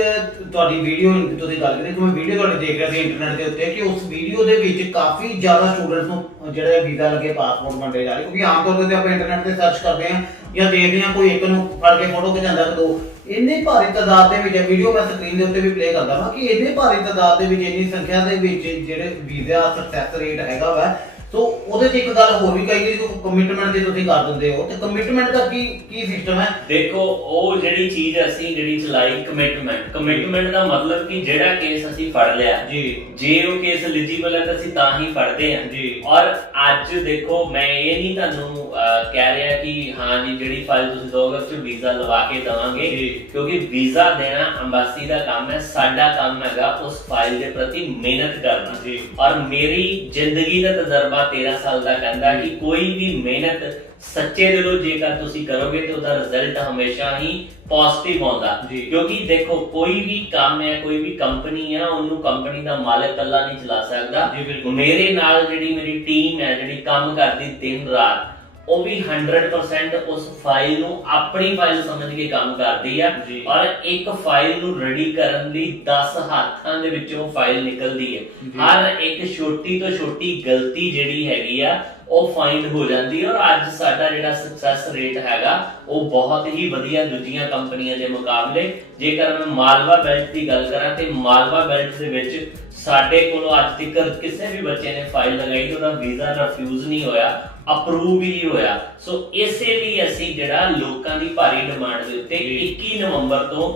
ਤੁਹਾਡੀ ਵੀਡੀਓ ਤੁਸੀਂ ਗੱਲ ਕਰਦੇ ਕਿ ਮੈਂ ਵੀਡੀਓ ਤੁਹਾਡੀ ਦੇਖ ਰਿਹਾ ਸੀ ਇੰਟਰਨੈਟ ਦੇ ਉੱਤੇ ਕਿ ਉਸ ਵੀਡੀਓ ਦੇ ਵਿੱਚ ਕਾਫੀ ਜ਼ਿਆਦਾ ਸਟੂਡੈਂਟਸ ਨੂੰ ਜਿਹੜਾ ਵੀਜ਼ਾ ਲੱਗੇ ਪਾਸਪੋਰਟ ਮੰਡੇ ਜਾ ਰਹੇ, ਕਿਉਂਕਿ ਆਮ ਤੌਰ ਤੇ ਆਪਾਂ ਇੰਟਰਨੈਟ ਤੇ ਸਰਚ ਕਰਦੇ ਹਾਂ ਜਾਂ ਦੇਖਦੇ ਹਾਂ ਕੋਈ ਇੱਕ ਨੂੰ ਫੜ ਕੇ ਫੋਟੋ ਖਿਚਾਉਂਦਾ ਤੇ ਦੋ, ਇੰਨੇ ਭਾਰੀ ਤਾਦਾਦ ਦੇ ਵਿੱਚ ਵੀਡੀਓ ਮੈਂ ਸਕਰੀਨ ਦੇ ਉੱਤੇ ਵੀ ਪਲੇ ਕਰਦਾ ਹਾਂ ਕਿ ਇੰਨੇ ਭਾਰੀ ਤਾਦਾਦ ਦੇ ਵਿੱਚ, ਇੰਨੀ ਸੰਖਿਆ ਦੇ ਵਿੱਚ ਜਿਹੜੇ ਵੀਜ਼ਾ ਸਕਸੈਸ ਰੇਟ ਹੈਗਾ ਵਾ। ਸੋ ਉਹਦੇ 'ਚ ਇੱਕ ਗੱਲ ਹੋਰ ਵੀ ਕਹੀ ਗਈ ਕਿ ਕਮਿਟਮੈਂਟ ਜੇ ਤੁਸੀਂ ਕਰ ਦਿੰਦੇ ਹੋ ਤੇ ਕਮਿਟਮੈਂਟ ਦਾ ਕੀ ਸਿਸਟਮ ਹੈ? ਦੇਖੋ ਉਹ ਜਿਹੜੀ ਚੀਜ਼ ਅਸੀਂ ਚਲਾਈ ਕਮਿਟਮੈਂਟ ਦਾ ਮਤਲਬ ਕਿ ਜਿਹੜਾ ਕੇਸ ਅਸੀਂ ਫੜ ਲਿਆ ਜੀ, ਜੇ ਉਹ ਕੇਸ ਐਲੀਜੀਬਲ ਹੈ ਤਾਂ ਅਸੀਂ ਤਾਂ ਹੀ ਫੜਦੇ ਹਾਂ ਜੀ। ਔਰ ਅੱਜ ਦੇਖੋ ਮੈਂ ਇਹ ਨਹੀਂ ਤੁਹਾਨੂੰ ਕਹਿ ਰਿਹਾ ਕਿ ਹਾਂ ਜੀ ਜਿਹੜੀ ਫਾਈਲ ਤੁਸੀਂ ਦੋਗੇ ਉਸ 'ਚ ਵੀਜ਼ਾ ਲਵਾ ਕੇ ਦੇਵਾਂਗੇ, ਕਿਉਂਕਿ ਵੀਜ਼ਾ ਦੇਣਾ ਅੰਬਾਸੀ ਦਾ ਕੰਮ ਹੈ, ਸਾਡਾ ਕੰਮ ਹੈਗਾ ਉਸ ਫਾਈਲ ਦੇ ਪ੍ਰਤੀ ਮਿਹਨਤ ਕਰਨਾ ਜੀ। ਔਰ ਮੇਰੀ ਜ਼ਿੰਦਗੀ ਦਾ ਤਜਰਬਾ 13 ਸਾਲ ਦਾ ਕਹਿੰਦਾ ਕਿ ਕੋਈ ਵੀ ਮਿਹਨਤ ਸੱਚੇ ਦਿਲੋਂ ਜੇਕਰ ਤੁਸੀਂ ਕਰੋਗੇ ਤੇ ਉਹਦਾ ਰਿਜ਼ਲਟ ਹਮੇਸ਼ਾ ਹੀ ਪੋਜ਼ਿਟਿਵ ਆਉਂਦਾ। ਕਿਉਂਕਿ ਦੇਖੋ ਕੋਈ ਵੀ ਕੰਮ ਹੈ, ਕੋਈ ਵੀ ਕੰਪਨੀ ਹੈ, ਉਹਨੂੰ ਕੰਪਨੀ ਦਾ ਮਾਲਕ ਇਕੱਲਾ ਨਹੀਂ ਚਲਾ ਸਕਦਾ। ਮੇਰੇ ਨਾਲ ਜਿਹੜੀ ਮੇਰੀ ਟੀਮ ਹੈ ਜਿਹੜੀ ਕੰਮ ਕਰਦੀ ਦਿਨ ਰਾਤ, ਉਹ ਵੀ 100% ਉਸ ਫਾਈਲ ਨੂੰ ਆਪਣੀ ਫਾਈਲ ਸਮਝ ਕੇ ਕੰਮ ਕਰਦੀ ਆ ਔਰ ਇੱਕ ਫਾਈਲ ਨੂੰ ਰੈਡੀ ਕਰਨ ਲਈ 10 ਹੱਥਾਂ ਦੇ ਵਿੱਚੋਂ ਫਾਈਲ ਨਿਕਲਦੀ ਹੈ। ਹਰ ਇੱਕ ਛੋਟੀ ਤੋਂ ਛੋਟੀ ਗਲਤੀ ਜਿਹੜੀ ਹੈਗੀ ਆ ਉਹ ਫਾਈਂਡ ਹੋ ਜਾਂਦੀ ਹੈ ਔਰ ਅੱਜ ਸਾਡਾ ਜਿਹੜਾ ਸਕਸੈਸ ਰੇਟ ਹੈਗਾ ਉਹ ਬਹੁਤ ਹੀ ਵਧੀਆ ਦੂਜੀਆਂ ਕੰਪਨੀਆਂ ਦੇ ਮੁਕਾਬਲੇ। ਜੇਕਰ ਮੈਂ ਮਾਲਵਾ ਬੈਲਟ ਦੀ ਗੱਲ ਕਰਾਂ ਤੇ ਮਾਲਵਾ ਬੈਲਟ ਦੇ ਵਿੱਚ ਸਾਡੇ ਕੋਲੋਂ ਅੱਜ ਤੱਕ ਕਿਸੇ ਵੀ ਬੱਚੇ ਨੇ ਫਾਈਲ ਲਗਾਈ ਤੇ ਉਹਦਾ ਵੀਜ਼ਾ ਰਿਫਿਊਜ਼ ਨਹੀਂ ਹੋਇਆ, ਅਪਰੂਵ ਹੀ ਹੋਇਆ। ਸੋ ਇਸੇ ਲਈ ਅਸੀਂ ਜਿਹੜਾ ਲੋਕਾਂ ਦੀ ਭਾਰੀ ਡਿਮਾਂਡ ਦੇ ਉੱਤੇ 21 ਨਵੰਬਰ ਤੋਂ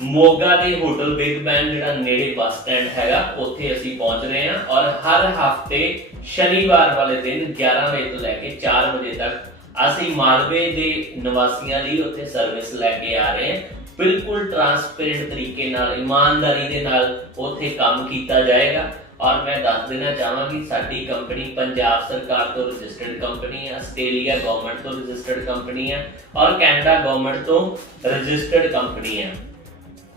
ਮੋਗਾ ਦੇ ਹੋਟਲ ਬਿਗ ਬੈਨ ਜਿਹੜਾ ਨੇੜੇ ਬੱਸ ਸਟੈਂਡ ਹੈਗਾ ਉੱਥੇ ਅਸੀਂ ਪਹੁੰਚ ਰਹੇ ਹਾਂ ਔਰ ਹਰ ਹਫਤੇ ਸ਼ਨੀਵਾਰ ਵਾਲੇ ਦਿਨ 11 ਵਜੇ ਤੋਂ ਲੈ ਕੇ 4 ਵਜੇ ਤੱਕ ਅਸੀਂ ਮਾਲਵੇ ਦੇ ਨਿਵਾਸੀਆਂ ਲਈ ਉੱਥੇ ਸਰਵਿਸ ਲੈ ਕੇ ਆ ਰਹੇ ਹਾਂ। ਬਿਲਕੁਲ ਟ੍ਰਾਂਸਪੇਰੈਂਟ ਤਰੀਕੇ ਨਾਲ, ਇਮਾਨਦਾਰੀ ਦੇ ਨਾਲ ਉੱਥੇ ਕੰਮ ਕੀਤਾ ਜਾਏਗਾ। ਔਰ ਮੈਂ ਦੱਸ ਦੇਣਾ ਚਾਹਾਂਗੀ ਸਾਡੀ ਕੰਪਨੀ ਪੰਜਾਬ ਸਰਕਾਰ ਤੋਂ ਰਜਿਸਟਰਡ ਕੰਪਨੀ ਹੈ, ਆਸਟ੍ਰੇਲੀਆ ਗਵਰਨਮੈਂਟ ਤੋਂ ਰਜਿਸਟਰਡ ਕੰਪਨੀ ਹੈ ਔਰ ਕੈਨੇਡਾ ਗਵਰਨਮੈਂਟ ਤੋਂ ਰਜਿਸਟਰਡ ਕੰਪਨੀ ਹੈ।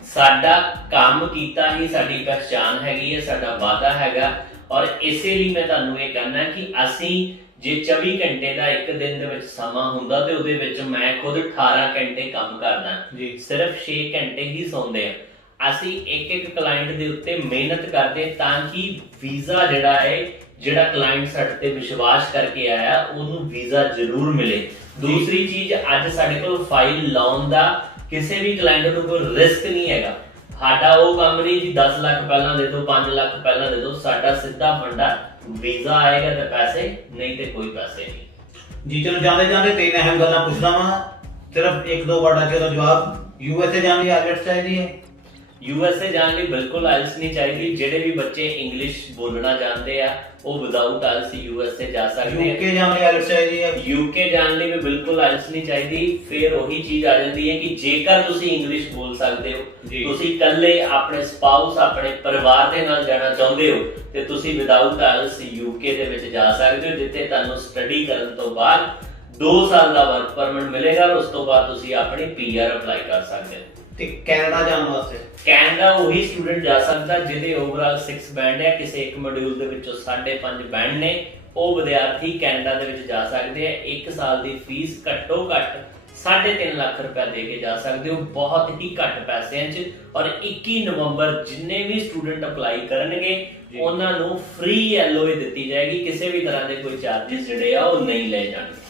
ਸਾਡਾ ਕੰਮ ਕੀਤਾ ਹੀ ਸਾਡੀ ਪਹਿਚਾਨ ਹੈਗੀ ਹੈ, ਸਾਡਾ ਵਾਅਦਾ ਹੈਗਾ ਔਰ ਇਸੇ ਲਈ ਮੈਂ ਤੁਹਾਨੂੰ ਇਹ ਕਹਿਣਾ ਕਿ ਅਸੀਂ ਜੇ 24 ਘੰਟੇ ਦਾ ਇੱਕ ਦਿਨ ਦੇ ਵਿੱਚ ਸਮਾਂ ਹੁੰਦਾ ਤੇ ਉਹਦੇ ਵਿੱਚ ਮੈਂ ਖੁਦ 18 ਘੰਟੇ ਕੰਮ ਕਰਦਾ ਜੀ, ਸਿਰਫ 6 ਘੰਟੇ ਹੀ ਸੌਂਦੇ ਆ। ਅਸੀਂ ਇੱਕ ਕਲਾਇੰਟ ਦੇ ਉੱਤੇ ਮਿਹਨਤ ਕਰਦੇ ਤਾਂ ਕਿ ਵੀਜ਼ਾ ਜਿਹੜਾ ਕਲਾਇੰਟ ਸਾਡੇ ਤੇ ਵਿਸ਼ਵਾਸ ਕਰਕੇ ਆਇਆ ਉਹਨੂੰ ਵੀਜ਼ਾ ਜ਼ਰੂਰ ਮਿਲੇ। ਦੂਸਰੀ ਚੀਜ਼, ਅੱਜ ਸਾਡੇ ਕੋਲ ਫਾਈਲ ਲਾਉਣ ਦਾ ਕਿਸੇ ਵੀ ਕਲਾਇੰਟ ਨੂੰ ਕੋਈ ਰਿਸਕ ਨਹੀਂ ਹੈਗਾ। ਸਾਡਾ ਉਹ ਕੰਮ ਨਹੀਂ ਜੀ 10 ਲੱਖ ਪਹਿਲਾਂ ਦੇ ਦਿਓ, 5 ਲੱਖ ਪਹਿਲਾਂ ਦੇ ਦਿਓ। ਸਾਡਾ ਸਿੱਧਾ ਫੰਡਾ ਵੀਜ਼ਾ ਆਏਗਾ ਤੇ ਪੈਸੇ, ਨਹੀਂ ਤੇ ਕੋਈ ਪੈਸੇ ਨਹੀਂ ਜੀ। ਚਲੋ ਜਾਂਦੇ 3 ਅਹਿਮ ਗੱਲਾਂ ਪੁੱਛਦਾ ਵਾਂ, ਸਿਰਫ 1-2 ਵਰਡਾਂ 'ਚ ਜਵਾਬ। ਯੂਐਸਏ ਜਾਣ ਲਈ ਆਈਲੈਟਸ ਚਾਹੀਦੀ ਹੈ? ਯੂਐਸਏ ਜਾਣ ਲਈ ਬਿਲਕੁਲ ਆਇਲਸ ਨਹੀਂ ਚਾਹੀਦੀ। ਜਿਹੜੇ ਵੀ ਬੱਚੇ ਇੰਗਲਿਸ਼ ਬੋਲਣਾ ਜਾਣਦੇ ਆ ਉਹ ਵਿਦਆਊਟ ਆਇਲਸ ਯੂਐਸਏ ਜਾ ਸਕਦੇ ਆ। ਯੂਕੇ ਜਾਣ ਲਈ ਆਇਲਸ ਚਾਹੀਦੀ ਹੈ? ਯੂਕੇ ਜਾਣ ਲਈ ਵੀ ਬਿਲਕੁਲ ਆਇਲਸ ਨਹੀਂ ਚਾਹੀਦੀ। ਫਿਰ ਉਹੀ ਚੀਜ਼ ਆ ਜਾਂਦੀ ਹੈ ਕਿ ਜੇਕਰ ਤੁਸੀਂ ਇੰਗਲਿਸ਼ ਬੋਲ ਸਕਦੇ ਹੋ, ਤੁਸੀਂ ਇਕੱਲੇ ਆਪਣੇ ਸਪਾਊਸ ਆਪਣੇ ਪਰਿਵਾਰ ਦੇ ਨਾਲ ਜਾਣਾ ਚਾਹੁੰਦੇ ਹੋ ਤੇ ਤੁਸੀਂ ਵਿਦਆਊਟ ਆਇਲਸ ਯੂਕੇ ਦੇ ਵਿੱਚ ਜਾ ਸਕਦੇ ਹੋ, ਜਿੱਥੇ ਤੁਹਾਨੂੰ ਸਟੱਡੀ ਕਰਨ ਤੋਂ ਬਾਅਦ 2 ਸਾਲ ਦਾ ਵਰਕ ਪਰਮਿਟ ਮਿਲੇਗਾ। ਉਸ ਤੋਂ ਬਾਅਦ ਤੁਸੀਂ ਆਪਣੀ ਪੀਆਰ ਅਪਲਾਈ ਕਰ ਸਕਦੇ ਹੋ। ਤੇ ਕੈਨੇਡਾ ਜਾਣ ਵਾਸਤੇ? ਕੈਨੇਡਾ ਉਹੀ ਸਟੂਡੈਂਟ ਜਾ ਸਕਦਾ ਜਿਹਦੇ ਓਵਰਆਲ 6 ਬੈਂਡ ਹੈ, ਕਿਸੇ ਇੱਕ ਮੋਡਿਊਲ ਦੇ ਵਿੱਚੋਂ 5.5 ਬੈਂਡ ਨੇ, ਉਹ ਵਿਦਿਆਰਥੀ ਕੈਨੇਡਾ ਦੇ ਵਿੱਚ ਜਾ ਸਕਦੇ ਆ। 1 ਸਾਲ ਦੀ ਫੀਸ ਘੱਟੋ ਘੱਟ 3.5 ਲੱਖ ਰੁਪਏ ਦੇ ਕੇ ਜਾ ਸਕਦੇ ਹੋ, ਬਹੁਤ ਹੀ ਘੱਟ ਪੈਸਿਆਂ 'ਚ। ਔਰ 21 ਨਵੰਬਰ ਜਿੰਨੇ ਵੀ ਸਟੂਡੈਂਟ ਅਪਲਾਈ ਕਰਨਗੇ ਉਹਨਾਂ ਨੂੰ ਫ੍ਰੀ ਐਲਓਏ ਦਿੱਤੀ ਜਾਏਗੀ। ਕਿਸੇ ਵੀ ਤਰ੍ਹਾਂ ਦੇ ਕੋਈ ਚਾਰजेस ਜਿਹੜੇ ਆ ਉਹ ਨਹੀਂ ਲਏ ਜਾਣਗੇ।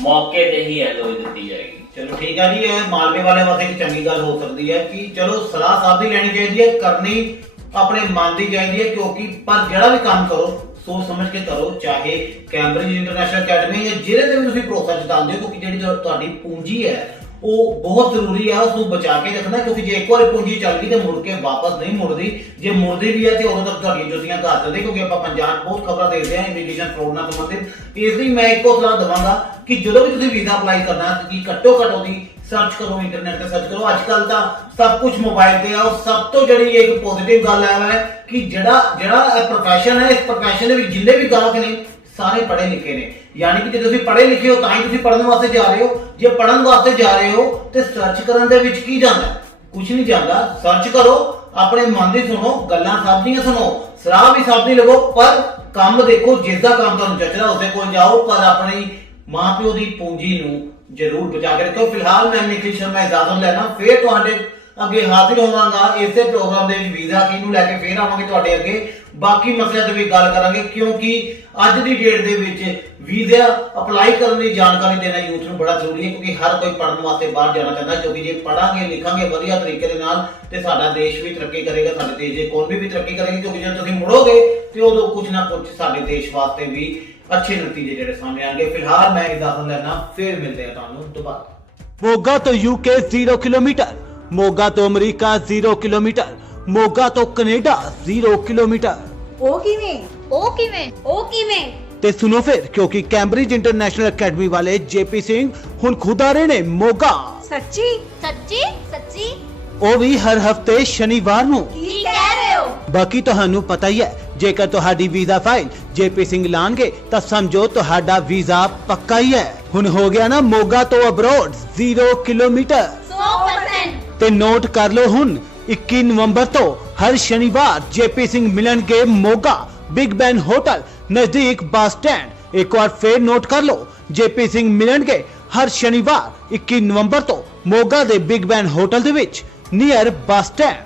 ਮੌਕੇ ਤੇ ਹੀ ਐਲਓਏ ਦਿੱਤੀ ਜਾਏਗੀ। ਚਲੋ ਠੀਕ ਹੈ ਜੀ, ਇਹ ਮਾਲਵੇ ਵਾਲੇ ਵਾਸਤੇ ਇੱਕ ਚੰਗੀ ਗੱਲ ਹੋ ਸਕਦੀ ਹੈ ਕਿ ਚਲੋ ਸਲਾਹ ਸਾਹਿਬ ਦੀ ਲੈਣੀ ਚਾਹੀਦੀ ਹੈ, ਕਰਨੀ ਆਪਣੇ ਮਨ ਦੀ ਚਾਹੀਦੀ ਹੈ, ਕਿਉਂਕਿ ਪਰ ਜਿਹੜਾ ਵੀ ਕੰਮ ਕਰੋ ਸੋਚ ਸਮਝ ਕੇ ਕਰੋ, ਚਾਹੇ ਕੈਂਬਰਿਜ ਇੰਟਰਨੈਸ਼ਨਲ ਅਕੈਡਮੀ ਜਾਂ ਜਿਹਦੇ ਤੇ ਵੀ ਤੁਸੀਂ ਭਰੋਸਾ ਜਤਾਉਂਦੇ ਹੋ, ਕਿਉਂਕਿ ਜਿਹੜੀ ਤੁਹਾਡੀ ਪੂੰਜੀ ਹੈ ਉਹ ਬਹੁਤ ਜ਼ਰੂਰੀ ਹੈ, ਉਸ ਨੂੰ ਬਚਾ ਕੇ ਰੱਖਣਾ। ਕਿਉਂਕਿ ਜੇ ਇੱਕ ਵਾਰੀ ਪੂੰਜੀ ਚੱਲ ਗਈ ਤੇ ਮੁੜ ਕੇ ਵਾਪਸ ਨਹੀਂ ਮੁੜਦੀ। ਜੇ ਮੁੜਦੀ ਵੀ ਹੈ ਤੇ ਉਦੋਂ ਤੱਕ ਤੁਹਾਡੀਆਂ ਜੁੱਤੀਆਂ ਘਰ ਚੱਲਦੇ, ਕਿਉਂਕਿ ਆਪਾਂ ਪੰਜਾਬ ਬਹੁਤ ਖਬਰਾਂ ਦੇਖਦੇ ਹਾਂ ਇਮੀਗ੍ਰੇਸ਼ਨ ਫਰੋਡ ਨਾਲ ਸੰਬੰਧਿਤ। ਇਸ ਲਈ ਮੈਂ ਇੱਕੋ ਸਲਾਹ ਦੇਵਾਂਗਾ ਕਿ ਜਦੋਂ ਵੀ ਤੁਸੀਂ ਵੀਜ਼ਾ ਅਪਲਾਈ ਕਰਨਾ ਕਿ ਘੱਟੋ ਘੱਟ ਉਹਦੀ ਸਰਚ ਕਰੋ, ਇੰਟਰਨੈਟ ਤੇ ਸਰਚ ਕਰੋ। ਅੱਜ ਕੱਲ ਤਾਂ ਸਭ ਕੁਝ ਮੋਬਾਈਲ ਤੇ ਆ। ਔਰ ਸਭ ਤੋਂ ਜਿਹੜੀ ਇੱਕ ਪੋਜ਼ਿਟਿਵ ਗੱਲ ਹੈ ਕਿ ਜਿਹੜਾ ਇਹ ਪ੍ਰੋਫੈਸ਼ਨ ਹੈ, ਇਸ ਪ੍ਰੋਫੈਸ਼ਨ ਦੇ ਵਿੱਚ ਜਿੰਨੇ ਵੀ ਗਾਹਕ ਨੇ ਸਾਰੇ ਪੜ੍ਹੇ ਲਿਖੇ ਨੇ। ਯਾਨੀ ਕਿ ਜੇ ਤੁਸੀਂ ਪੜ੍ਹੇ ਲਿਖੇ ਹੋ ਤਾਂ ਹੀ ਤੁਸੀਂ ਪੜ੍ਹਨ ਵਾਸਤੇ ਜਾ ਰਹੇ ਹੋ। ਜੇ ਪੜ੍ਹਨ ਵਾਸਤੇ ਜਾ ਰਹੇ ਹੋ ਤੇ ਸਰਚ ਕਰਨ ਦੇ ਵਿੱਚ ਕੀ ਜਾਂਦਾ? ਕੁਝ ਨਹੀਂ ਜਾਂਦਾ। ਸਰਚ ਕਰੋ, ਆਪਣੇ ਮਨ ਦੀ ਸੁਣੋ, ਗੱਲਾਂ ਸਭ ਦੀਆਂ ਸੁਣੋ, ਸਲਾਹ ਵੀ ਸਭ ਦੀ ਲਵੋ, ਪਰ ਕੰਮ ਦੇਖੋ ਜਿਸ ਦਾ ਕੰਮ ਤੁਹਾਨੂੰ ਜੱਜਦਾ ਉਸਦੇ ਕੋਲ ਜਾਓ, ਪਰ ਆਪਣੀ ਮਾਂ-ਪਿਓ ਦੀ ਪੂੰਜੀ ਨੂੰ ਜ਼ਰੂਰ ਬਚਾ ਕੇ ਰੱਖੋ। ਫਿਲਹਾਲ ਮੈਂ ਨਿਖਿਲ ਸ਼ਰਮਾ ਇਜਾਜ਼ਤ ਲੈਣਾ, ਫੇਰ ਤੁਹਾਡੇ ਅੱਗੇ ਹਾਜ਼ਰ ਹੋਵਾਂਗਾ ਇਸੇ ਪ੍ਰੋਗਰਾਮ ਦੇ ਵਿੱਚ ਵੀਜ਼ਾ ਕੀ ਨੂੰ ਲੈ ਕੇ ਫੇਰ ਆਵਾਂਗੇ ਤੁਹਾਡੇ ਅੱਗੇ, ਬਾਕੀ ਮਸਲਿਆਂ ਤੇ ਵੀ ਗੱਲ ਕਰਾਂਗੇ, ਕਿਉਂਕਿ ਅੱਜ ਦੀ ਡੇਟ ਦੇ ਵਿੱਚ ਵੀਜ਼ਾ ਅਪਲਾਈ ਕਰਨ ਦੀ ਜਾਣਕਾਰੀ ਦੇਣਾ ਯੂਥ ਨੂੰ ਬੜਾ ਜ਼ਰੂਰੀ ਹੈ, ਕਿਉਂਕਿ ਹਰ ਕੋਈ ਪੜ੍ਹਨ ਵਾਸਤੇ ਬਾਹਰ ਜਾਣਾ ਚਾਹੁੰਦਾ, ਕਿਉਂਕਿ ਜੇ ਪੜਾਂਗੇ ਲਿਖਾਂਗੇ ਵਧੀਆ ਤਰੀਕੇ ਦੇ ਨਾਲ ਤੇ ਸਾਡਾ ਦੇਸ਼ ਵੀ ਤਰੱਕੀ ਕਰੇਗਾ, ਸਾਡੇ ਦੇਸ਼ ਦੀ ਇਕਨੋਮੀ ਵੀ ਤਰੱਕੀ ਕਰੇਗੀ, ਕਿਉਂਕਿ ਜਦੋਂ ਤੁਸੀਂ ਮੁੜੋਗੇ ਤੇ ਉਦੋਂ ਕੁਝ ਨਾ ਕੁਝ ਸਾਡੇ ਦੇਸ਼ ਵਾਸਤੇ ਵੀ अच्छे नतीजे ਜਿਹੜੇ ਸਾਹਮਣੇ ਆਣਗੇ। ਫਿਲਹਾਲ ਮੈਂ ਇਜਾਜ਼ਤ ਲੈਣਾ, ਫਿਰ ਮਿਲਦੇ ਆ ਤੁਹਾਨੂੰ ਦੁਬਾਰਾ। ਮੋਗਾ ਤੋਂ UK 0 ਕਿਲੋਮੀਟਰ, ਮੋਗਾ ਤੋਂ ਅਮਰੀਕਾ 0 ਕਿਲੋਮੀਟਰ, ਮੋਗਾ ਤੋਂ ਕੈਨੇਡਾ 0 ਕਿਲੋਮੀਟਰ। ਉਹ ਕਿਵੇਂ ਤੇ ਸੁਣੋ ਫਿਰ, ਕਿਉਂਕਿ ਕੈਂਬਰਿਜ ਇੰਟਰਨੈਸ਼ਨਲ ਅਕੈਡਮੀ ਵਾਲੇ JP ਸਿੰਘ ਹੁਣ ਖੁਦ ਆ ਰਹੇ ਨੇ ਮੋਗਾ। ਸੱਚੀ ਉਹ ਵੀ ਹਰ ਹਫਤੇ ਸ਼ਨੀਵਾਰ ਨੂੰ। ਕੀ ਕਹਿ ਰਹੇ ਹੋ? ਬਾਕੀ ਤੁਹਾਨੂੰ ਪਤਾ ਹੀ ਹੈ, ਜੇਕਰ ਤੁਹਾਡੀ ਵੀਜ਼ਾ ਫਾਈਲ JP ਸਿੰਘ ਲਾਣਗੇ ਤਾਂ ਸਮਝੋ ਤੁਹਾਡਾ ਵੀਜ਼ਾ ਪੱਕਾ ਹੀ ਹੈ। ਹੁਣ ਹੋ ਗਿਆ ਨਾ ਮੋਗਾ ਤੋਂ ਅਬਰੋਡ 0 ਕਿਲੋਮੀਟਰ। 100% ਤੇ ਨੋਟ ਕਰ ਲਓ, ਹੁਣ 21 ਨਵੰਬਰ ਤੋਂ ਹਰ ਸ਼ਨੀਵਾਰ JP ਸਿੰਘ ਮਿਲਣਗੇ ਮੋਗਾ ਬਿਗ ਬੈਨ ਹੋਟਲ ਨਜ਼ਦੀਕ ਬੱਸ ਸਟੈਂਡ। ਇੱਕ ਵਾਰ ਫੇਰ ਨੋਟ ਕਰ ਲਓ, JP ਸਿੰਘ ਮਿਲਣਗੇ ਹਰ ਸ਼ਨੀਵਾਰ 21 ਨਵੰਬਰ ਤੋਂ ਮੋਗਾ ਦੇ ਬਿਗ ਬੈਨ ਹੋਟਲ ਦੇ ਵਿੱਚ ਨੀਅਰ ਬੱਸ ਸਟੈਂਡ।